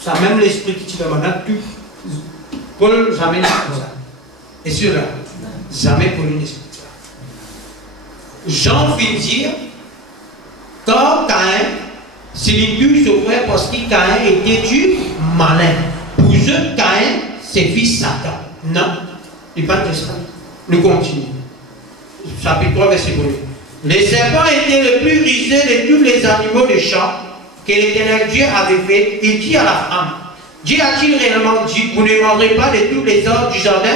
ça même l'esprit qui te demande tout. Paul jamais n'a pas ça. Et cela, jamais Paul n'a pas ça. Jean fit dire, quand Caïn, c'est l'indus son frère parce que Caïn était du malin. Pour eux, Caïn, c'est fils Satan. Non, il n'est pas de ça. Nous continuons. Chapitre 3, verset 1. Les serpents étaient le plus rusé de tous les animaux des champs que l'Éternel Dieu avait fait. Il dit à la femme, Dieu a-t-il réellement dit, vous ne mangerez pas de tous les arbres du jardin?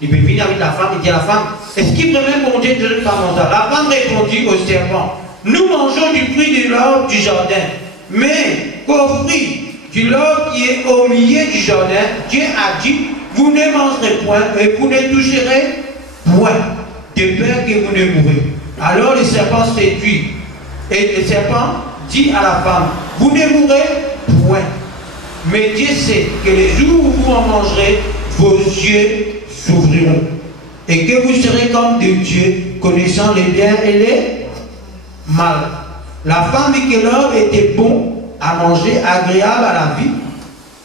Il peut venir avec la femme, il dit à la femme, est-ce qu'il peut même manger de l'autre manger? La femme répondit au serpent, nous mangeons du fruit de l'arbre du jardin, mais qu'au fruit du l'arbre qui est au milieu du jardin, Dieu a dit, vous ne mangerez point et vous ne toucherez point, de peur que vous ne mourrez. Alors le serpent séduit, et le serpent dit à la femme, vous ne mourrez point. Mais Dieu sait que les jours où vous en mangerez, vos yeux s'ouvriront, et que vous serez comme des dieux, connaissant les biens et les mal. La femme vit que l'homme était bon à manger, agréable à la vie.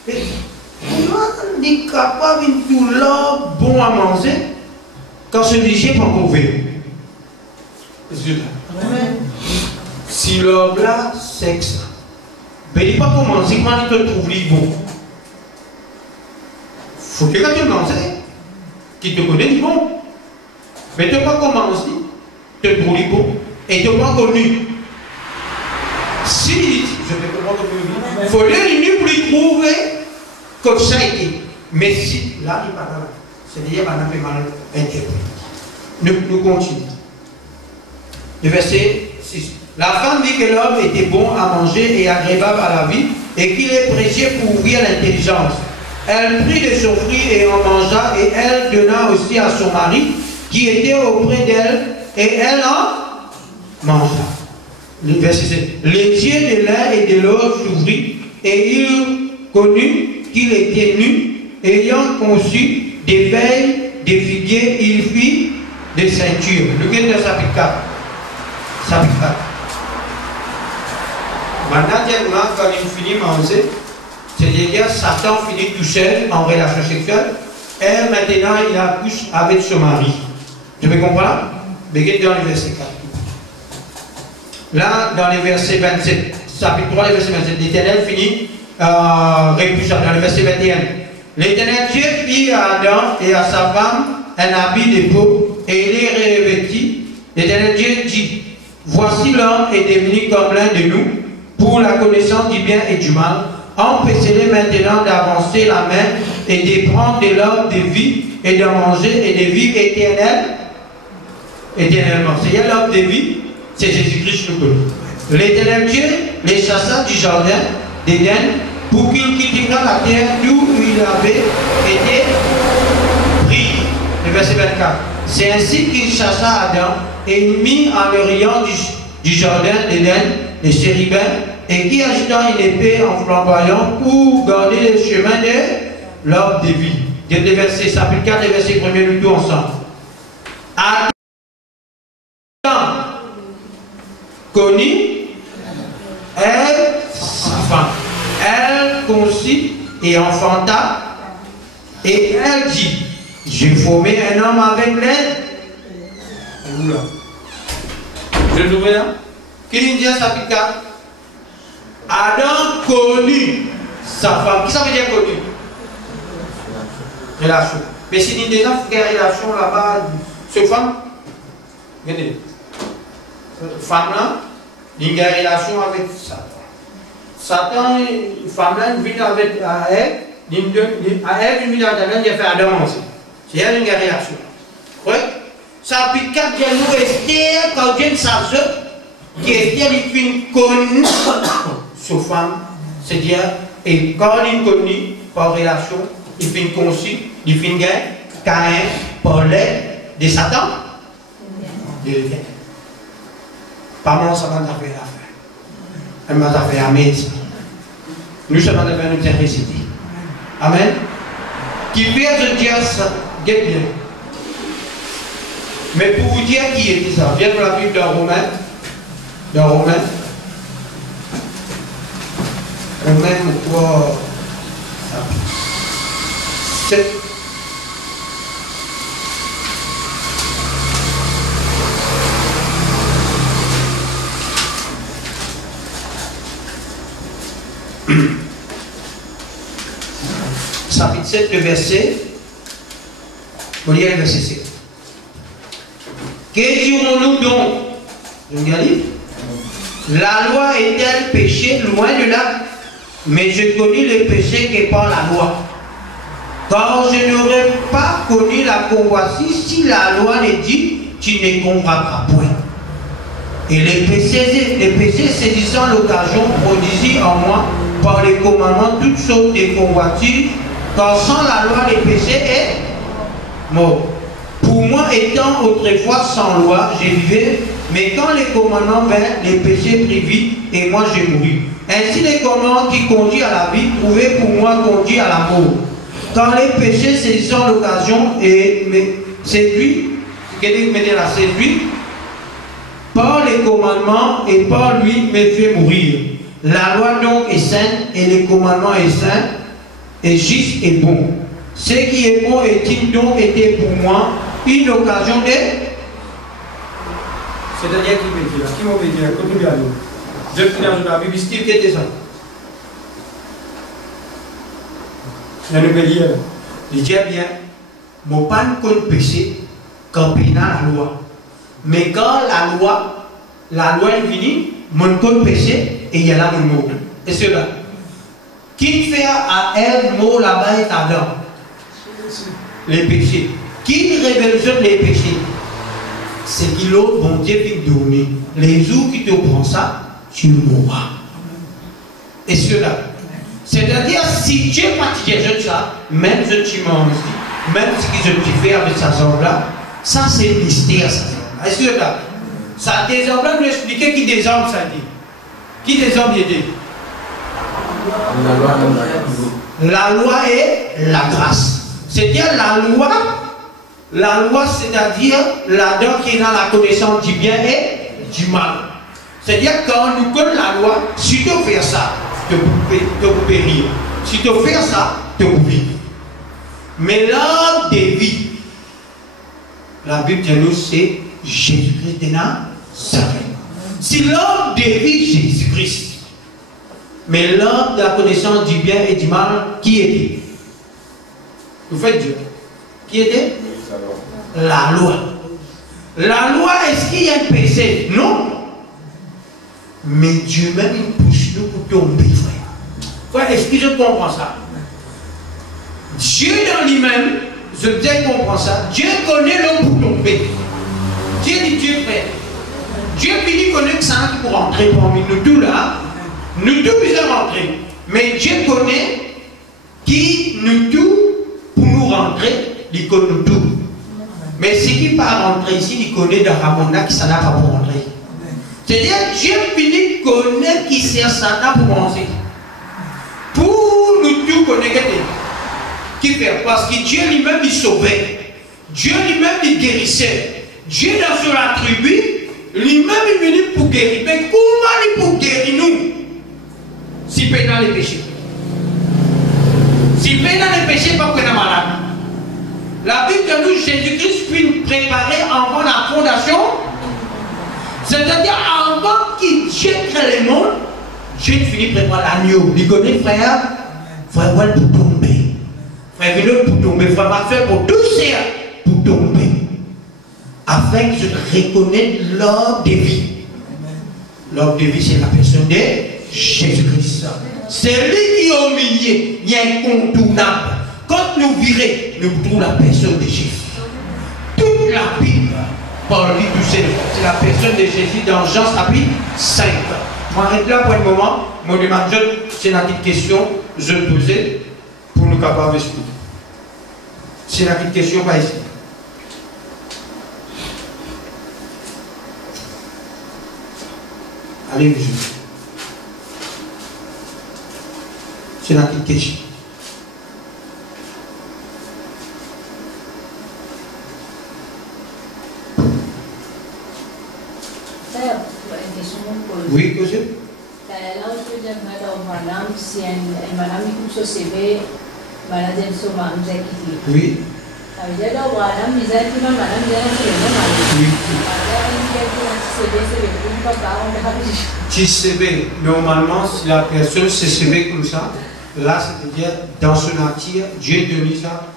Et comment on est capable de tout l'homme bon à manger quand ce n'est pas mauvais? Si l'homme là, sexe. Mais il n'est pas comment, c'est comment il te trouve bon. Faut que quand tu manges, qui te connaît du bon. Mais tu ne peux pas commencer, te trouve bon, et tu n'es pas connu. Si, je ne peux pas connu, il faut aller pour lui trouver comme ça a été. Mais si, là, il n'est pas là. C'est-à-dire qu'on a fait mal interprété. Nous continuons. Le verset 6. La femme dit que l'homme était bon à manger et agréable à la vie et qu'il est précieux pour ouvrir l'intelligence. Elle prit de son fruit et en mangea et elle donna aussi à son mari qui était auprès d'elle et elle en mangea. Le verset 7. Les yeux de l'un et de l'autre s'ouvrirent et il connut qu'il était nu, ayant conçu des feuilles de figuier, il fit des ceintures. Le Genèse chapitre 4. Chapitre 4. Maintenant, quand il finit de manger, c'est-à-dire Satan finit tout seul en relation sexuelle, et maintenant il accouche avec son mari. Tu me comprends? Mais dans le verset 4. Là, dans le verset 27, chapitre 3, le verset 27, l'Éternel finit repoussant dans le verset 21. L'Éternel Dieu fit à Adam et à sa femme un habit de peau et il les revêtit. L'Éternel Dieu dit, voici l'homme est devenu comme l'un de nous pour la connaissance du bien et du mal. Empêchez-les maintenant d'avancer la main et de prendre de l'arbre de vie et de manger et de vivre éternellement. C'est l'arbre de vie, c'est Jésus-Christ le connu. L'Éternel Dieu les chassa du jardin d'Éden pour qu'il quittera la terre d'où il avait été pris. Le verset 24. C'est ainsi qu'il chassa Adam et mit en l'orient du jardin d'Éden les chérubins et qui agita une épée en flamboyant pour garder le chemin de l'arbre de vie. Les versets, chapitre 4, les versets 1er, nous tous ensemble. Adam connut, elle conçut et enfanta, et elle dit, j'ai formé un homme avec l'aide vous là. Je le trouvez là? Philippiens chapitre 4. Adam connut sa femme. Qui ça veut dire connu? Relation. Mais si il y a déjà une relation là-bas, ce femme, regardez, femme là, il y a une relation avec Satan. Satan, femme là, il vient avec Ève, il vient avec Adam, il a fait Adam aussi. C'est elle une réaction. Oui? Chapitre 4, il y a nous Esther, quand Dieu sa soeur, qui Esther, il finit connu sa femme, c'est-à-dire, et quand il connu par relation, il finit conçu, il finit gain, Caïn, par l'aide de Satan. Pas moi, ça m'a fait l'affaire. Elle m'a fait Amen. Nous sommes en train de nous réciter. Amen. Qui fait de dire ça, bien. Mais pour vous dire qui était ça, viens pour la Bible dans Romains. Dans Romains. Romains 3. 7. Chapitre 7, le verset. Vous lire le verset 7. Que dirons-nous donc? La loi est-elle péché? Loin de là. Mais je connais le péché qui est par la loi. Car je n'aurais pas connu la convoitise si la loi ne dit tu ne convoiteras point. Et les péchés saisissant l'occasion produisit en moi par les commandements toutes sortes de convoitises, car sans la loi les péchés est mort. Pour moi, étant autrefois sans loi, je vivais, mais quand les commandements vinrent, les péchés prirent vie, et moi je mourus. Ainsi les commandements qui conduisent à la vie, trouvaient pour moi conduit à la mort. Quand les péchés saisissant l'occasion et séduit, par les commandements et par lui me fait mourir. La loi donc est sainte et les commandements est saint et juste et bon. Ce qui est bon est-il donc été pour moi une occasion de... C'est-à-dire qui me dit là? Qui m'a dit là? Continue à nous. Je finis dans la Bible, Steve, qui était ça? La nouvelle hier, il dit bien, mon pas ne péché quand il y a la loi. Mais quand la loi est finie, mon compte péché et il y a là mon mot. Et cela. Qui fait à elle mot là-bas est Adam? Les péchés. Qui révèle les péchés? C'est qui l'autre bon Dieu qui donne. Les jours qui te prend ça, tu mourras. Et cela. C'est-à-dire, si Dieu pratiquait ça, même ce que tu m'en dis, même ce que je te fais avec sa jambe là, ça c'est un mystère. Est-ce que là, ça des hommes là nous expliquer qui des hommes ça dit? Qui des hommes y dit? La loi est la grâce. C'est-à-dire la loi c'est-à-dire la dent qui est dans la connaissance du bien et du mal. C'est-à-dire quand nous connaissons la loi, si tu fais ça, tu peux périr. Si tu fais ça, tu peux vivre. Mais l'homme de vie, la Bible dit nous, c'est Jésus-Christ de Nazareth. Si l'homme de vie, Jésus-Christ. Mais l'homme de la connaissance du bien et du mal, qui était? Vous faites Dieu. Qui était? La loi. La loi, est-ce qu'il y a un péché? Non. Mais Dieu même, il pousse nous pour tomber, frère. Est-ce que je comprends ça? Dieu dans lui-même, je bien comprends ça. Dieu connaît l'homme pour tomber. Dieu dit Dieu frère. Dieu finit connaître ça pour rentrer parmi nous tous là. Nous tous pouvons rentrer. Mais Dieu connaît qui nous tous pour nous rentrer, il connaît nous tous. Mais ce qui pas rentrer ici, il connaît dans Ramona qui s'en a pas pour rentrer. C'est-à-dire Dieu finit connaître qui sert Satan pour rentrer. Pour nous tous connaître qui fait. Parce que Dieu lui-même il sauvait. Dieu lui-même il guérissait. Dieu dans son attribut, lui-même il venu pour guérir. Mais comment il pour guérir nous? Si peine dans les péchés. Si peine dans les péchés, pas qu'on est malade. La Bible que nous, Jésus-Christ, puis préparer avant la fondation. C'est-à-dire, avant qu'il crée le monde, Dieu finit de préparer l'agneau. Il connaît, frère, frère, ouais, pour tomber. Frère, Vélo, pour tomber. Frère, Marcel, pour tout ça, pour tomber. Afin que je reconnais l'ordre de vie. L'ordre de vie, c'est la personne de Jésus-Christ. C'est lui qui est au milieu, il est incontournable. Quand nous virons, nous trouvons la personne de Jésus. Toute la Bible parle de c'est la personne de Jésus dans Jean chapitre 5. Je m'arrête là pour un moment. Je me demande, c'est la petite question que je posais pour nous capables d'expliquer. C'est la petite question, pas ici. Allez, monsieur. C'est la petite question. Oui, monsieur. Oui. TCB, normalement, si la personne se CV comme ça, là, c'est-à-dire, dans son nature, Dieu donne ça,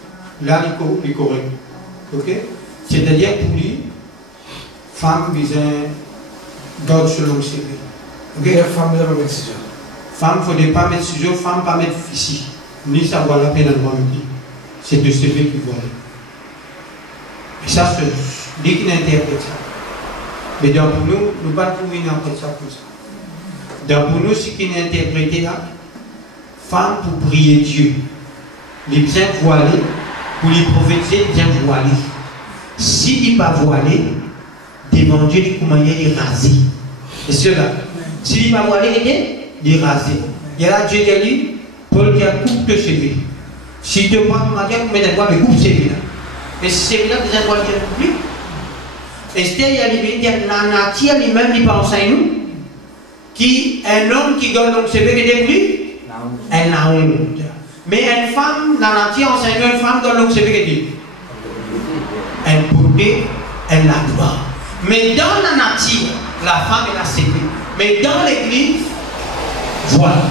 là, il est correct. Ok? C'est-à-dire, pour lui, femme, God selon le CV. Ok? Femme, il ne faut pas mettre ciseaux. Femme, il ne faut pas mettre ciseaux, femme, pas mettre ici. Ni ça voit la peine à moi. C'est de CV qui voit. Et ça, c'est lui qui interprète ça. Mais donc pour nous, nous ne pouvons pas interpréter ça comme ça. Donc pour nous, ce qui est interprété là, femme pour prier Dieu. Les bien voilés, pour les prophétiser, bien voilés. S'il n'est pas voilé, devant Dieu, comment il est rasé. Et cela, s'il n'est pas voilé, il est rasé. Il y a là, Dieu qui dit, Paul qui a coupé le cheveux. Si tu prends ma gueule, vous mettez quoi, mais coupe cheveux là. Mais si c'est là, vous avez droit de couper. Esther, il y a les la nature lui-même, il pense à nous. Qui, un homme qui gagne donc cheveux qui est pris, elle a honte. Mais une femme, la nature enseigne une femme gagne donc cheveux qui est elle beauté, elle la gloire. Mais dans la nature, la femme est la sévée. Mais dans l'église, voilà.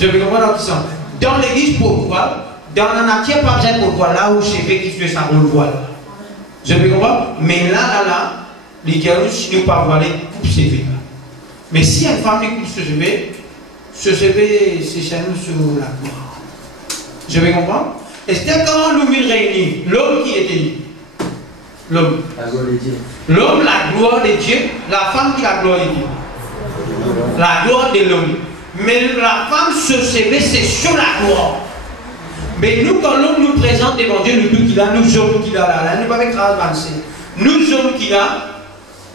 Je vais comprendre qui sont. Dans l'église, pourquoi? Dans la nature, pas besoin de pourquoi. Là où c'est fait qui fait ça, on le voit. Je vais comprendre. Mais là, les gars, si nous pas voiler, coupe CV. Mais si une femme coupe ce CV, c'est chez nous sur la gloire. Je vais comprendre. Et c'était quand nous nous réunir, l'homme qui était l'homme. La gloire de Dieu. L'homme, la gloire de Dieu. La femme qui est la gloire de Dieu. La gloire de l'homme. Mais la femme se CV, c'est sur la gloire. Mais nous, quand l'homme nous présente devant Dieu, nous qu'il a, nous hommes qu'il a là, nous pas avec avancer. Nous hommes qu'il a,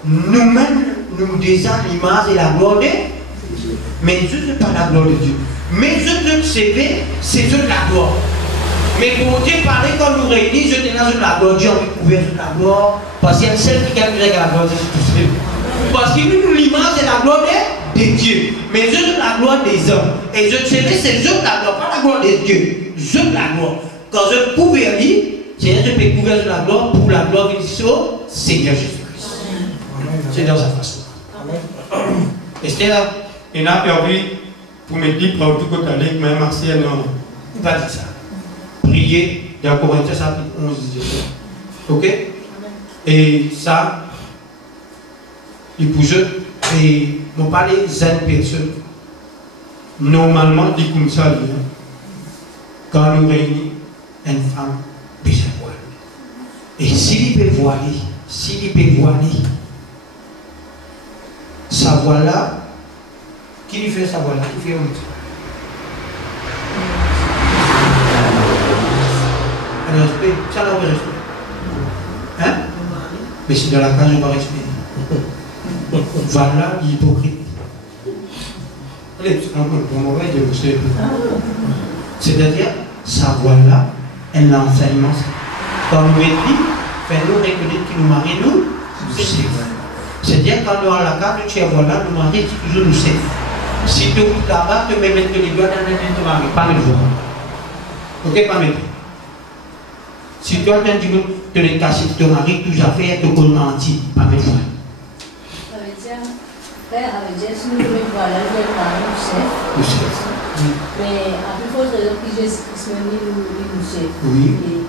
nous-mêmes, nous désirons l'image et la gloire de Dieu. Mais Dieu n'est pas la gloire de Dieu. Mais Dieu CV, c'est sur la gloire. Mais pour Dieu parler quand nous réunissons, je tenais sur la gloire, Dieu a couvert sur la gloire, parce qu'il y a celle qui gagne avec la gloire de Dieu. Parce que nous, l'image et la gloire de Dieu. Mais Dieu c'est la gloire des hommes. Et je sais, c'est Dieu la gloire, pas la gloire de Dieu. Dieu la gloire. Quand je couvre lui, c'est je peux couvrir sur la gloire pour la gloire du Seigneur Jésus-Christ. C'est dans sa façon. Et c'était là, il a perdu pour me dire, pour tout côté, mais Marseille, non, il va dire ça. Prier dans Corinthiens chapitre 11, 17. Ok? Et ça, il bouge. Et on parle d'une personne. Normalement, dit comme ça, quand nous réunissons une femme, besoin de voiler. Et s'il peut voiler, sa voix là, qui lui fait sa voix là? Qui fait honte? Un respect, ça n'a pas de respect. Hein? Mais c'est dans la cage, on va respecter. Voilà l'hypocrite. C'est-à-dire, sa voix-là, elle a enseignement. Quand nous dit, fais-nous reconnaître qu'il nous marie, nous, c'est-à-dire, quand nous avons la carte, tu es voilà, nous marie, toujours nous sait. Si tu es là-bas, tu mets mettre les doigts dans le mari, pas le voir. Ok, pas mettre. Si toi, tu as une cassé ton mari, tu as fait ton menti, pas mes frères. Frère avait dit, si nous voulons voir là, je vais parler au chef. Mais à plus forte raison que Jésus-Christ m'a mis le chef. Oui.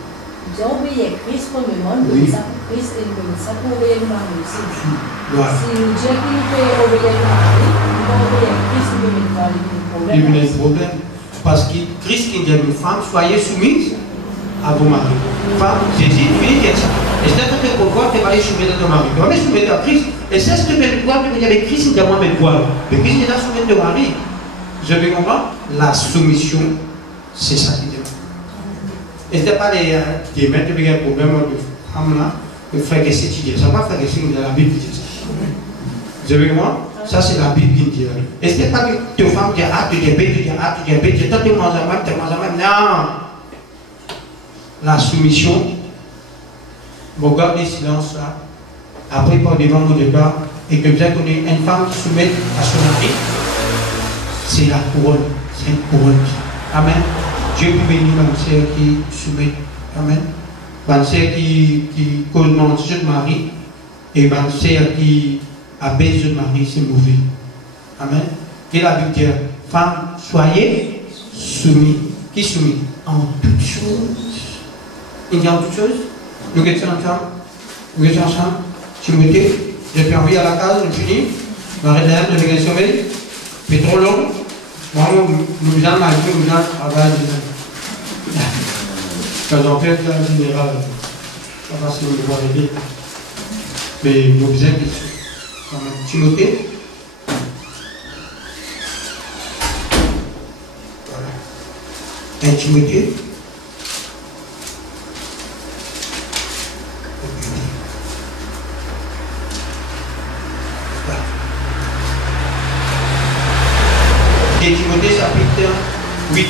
J'ai obéi Christ pour me demander ça pour Christ et me ça pour obéir le mari aussi. Si Dieu qui nous fait obéir le mari, nous devons obéir Christ et nous voir les problèmes. Parce que Christ qui dit à une femme, soyez soumise à vos maris. Femme, Jésus, lui, dit ça. Et c'est un peu pourquoi tu vas aller soumettre à ton mari. Tu vas aller soumettre à Christ. Et c'est ce que tu veux voir, tu veux dire avec Christ, il dit à moi, mais quoi? Mais Christ, il a soumettre ton mari. Je vais comprendre. La soumission, c'est ça qui dit. Et ce n'est pas les maîtres qui ont un problème de femme là, de frère que c'est qui dit. Ça ne va pas frère que c'est la Bible qui dit ça. Vous avez moi? Ça c'est la Bible qui dit. Et ce n'est pas que ta femme dit ah, tu dis B, tu dis A, tu dis B, tu dis tant de moins en même. Non! La soumission, vous gardez silence là, après par devant vos débats, et que vous avez connu une femme qui soumet à son mari, c'est la couronne, c'est une couronne. Amen. Dieu peut bénir ma sœur qui soumet. Amen. Ma sœur qui commande sur le mari, et ma sœur qui abaisse le mari, c'est mauvais. Amen. Et la Bible dit, femme, soyez soumis. Qui soumis? En toutes choses. Il dit en toutes choses. Nous étions ensemble. Nous étions ensemble. Timothée, j'ai fait envie à la case, je finis. Marie-Hélène, je vais sommeil. Pétrole long. Moi, nous allons à Dieu, nous allons travailler. Quand on fait le général, ça va se le voir aider. Mais nous faisons quand même. Timothée. Voilà. 1 Timothée. Timothée chapitre 8.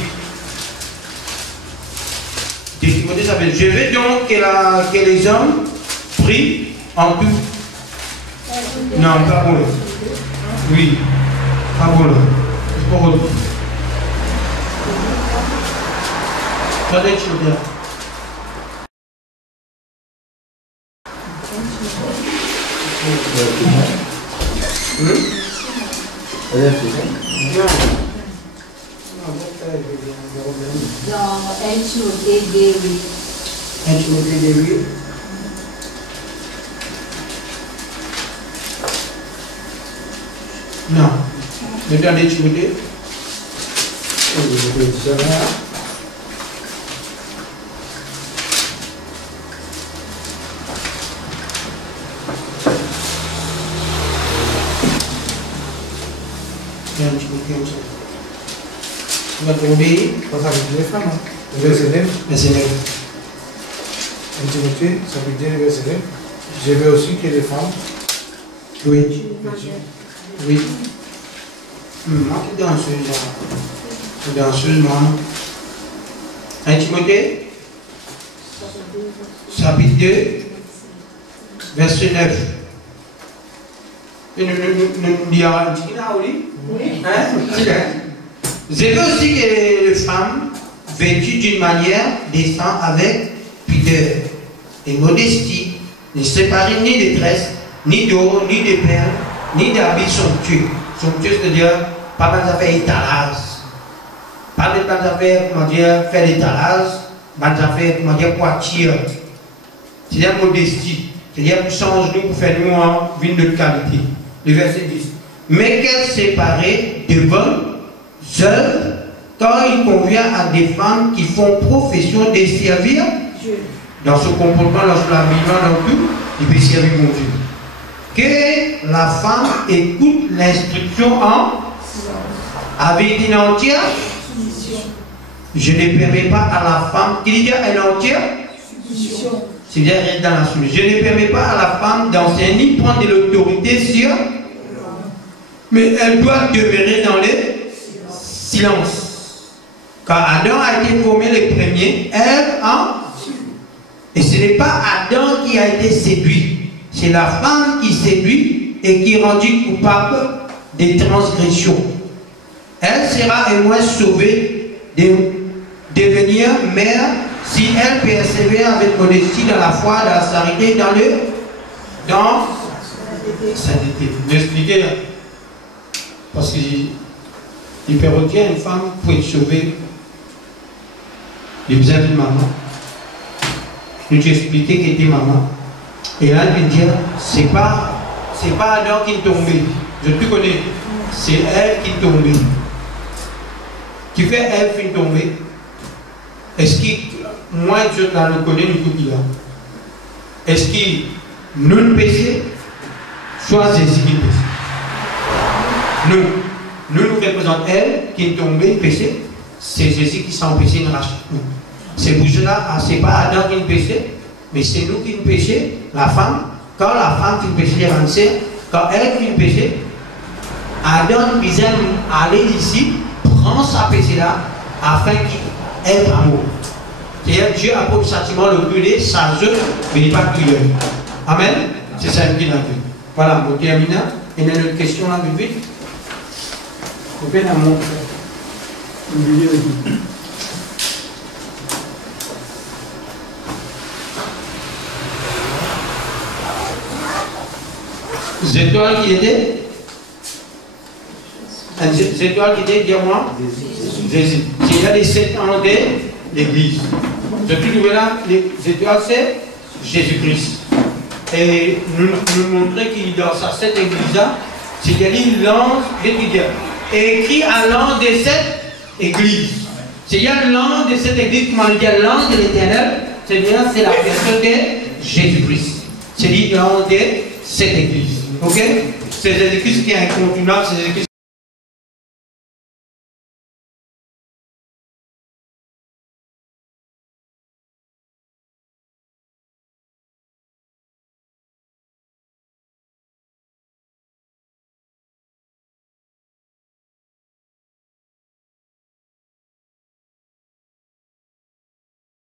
Timothée chapitre. Je veux donc que les hommes prient en tout. Non, pas pour eux. Oui, pas pour eux. C'est pour eux. Regardez Timothée. Dans 1 Timothée 2, 8. 1 Timothée 2, 8. Non. Regardez Timothée. On va tomber. Ça veut dire les femmes. Verset 9. Verset 9. 1 Timothée, ça veut dire verset 9. Je veux aussi que les femmes. Oui. Oui. Moi qui danseuse là. Danseuse, moi. 1 Timothée. Chapitre 2. Verset 9. Et nous disons, oui. Je veux aussi que les femmes, vêtues d'une manière décente avec pudeur et modestie, ne séparent ni de tresses, ni d'or, ni de perles, ni d'habits somptueux. Somptueux, c'est-à-dire, pas mal d'affaires étalage. Pas de mal d'affaires, comment dire, faire l'étalage, mal d'affaires, comment dire, poiture. C'est-à-dire modestie. C'est-à-dire, pour changer nous, pour faire nous en vin de qualité. Le verset 10. Mais qu'elles séparées de bonnes œuvres, quand il convient à des femmes qui font profession de servir Dieu. Dans ce comportement, dans ce habillement, dans tout, il peut servir mon Dieu. Que la femme écoute l'instruction avec une entière. Je ne permets pas à la femme, qu'il y a une entière. C'est-à-dire reste dans la soumission. Je ne permets pas à la femme d'enseigner ni prendre de l'autorité sur, mais elle doit demeurer dans le silence. Car Adam a été formé le premier, Ève en. Et ce n'est pas Adam qui a été séduit, c'est la femme qui séduit et qui est rendue coupable des transgressions. Elle sera et moins sauvée de devenir mère si elle persévère avec modestie dans la foi, dans la charité, dans sainteté. M'expliquer, parce qu'il peut retirer une femme pour être sauvée. Il a besoin d'une maman. Je t'ai expliqué qu'elle était maman. Et là, il me dit, c'est pas Adam qui est tombé. Je te connais. C'est elle qui est tombée. Qui fait elle qui est tombée. Est-ce que moi et Dieu là nous connaît nous tout là? Est-ce que nous nous péchons? Soit Jésus qui péché. Nous représentons elle qui est tombée, péché. C'est Jésus qui s'est empêché de racheter nous. C'est pour cela, c'est pas Adam qui nous péché, mais c'est nous qui nous péchons, la femme. Quand la femme qui nous péché les rancés, quand elle qui nous péché, Adam disait aller ici, prend sa péché là, afin qu'il ait amour. C'est-à-dire Dieu a pour châtiment le brûler, sa œuvre, mais il n'est pas cueilleur. Amen. C'est ça qui l'a dit. Voilà, on termine. Il y a une autre question là, vite. Vous pouvez la montrer. Les étoiles qui étaient? Les étoiles qui étaient, dis-moi? Jésus. Il y a les 7 ans de l'Église. De tout là, les étoiles, c'est Jésus-Christ. Et nous montrer qu'il dans cette église-là, c'est qu'il l'ange d'étudiant. Et écrit à l'ange de cette église. C'est-à-dire l'ange de cette église, comment on dit l'ange de l'éternel, c'est-à-dire c'est la personne de Jésus-Christ. C'est l'ange de cette église. Ok? C'est des églises qui sont incontournables, c'est des églises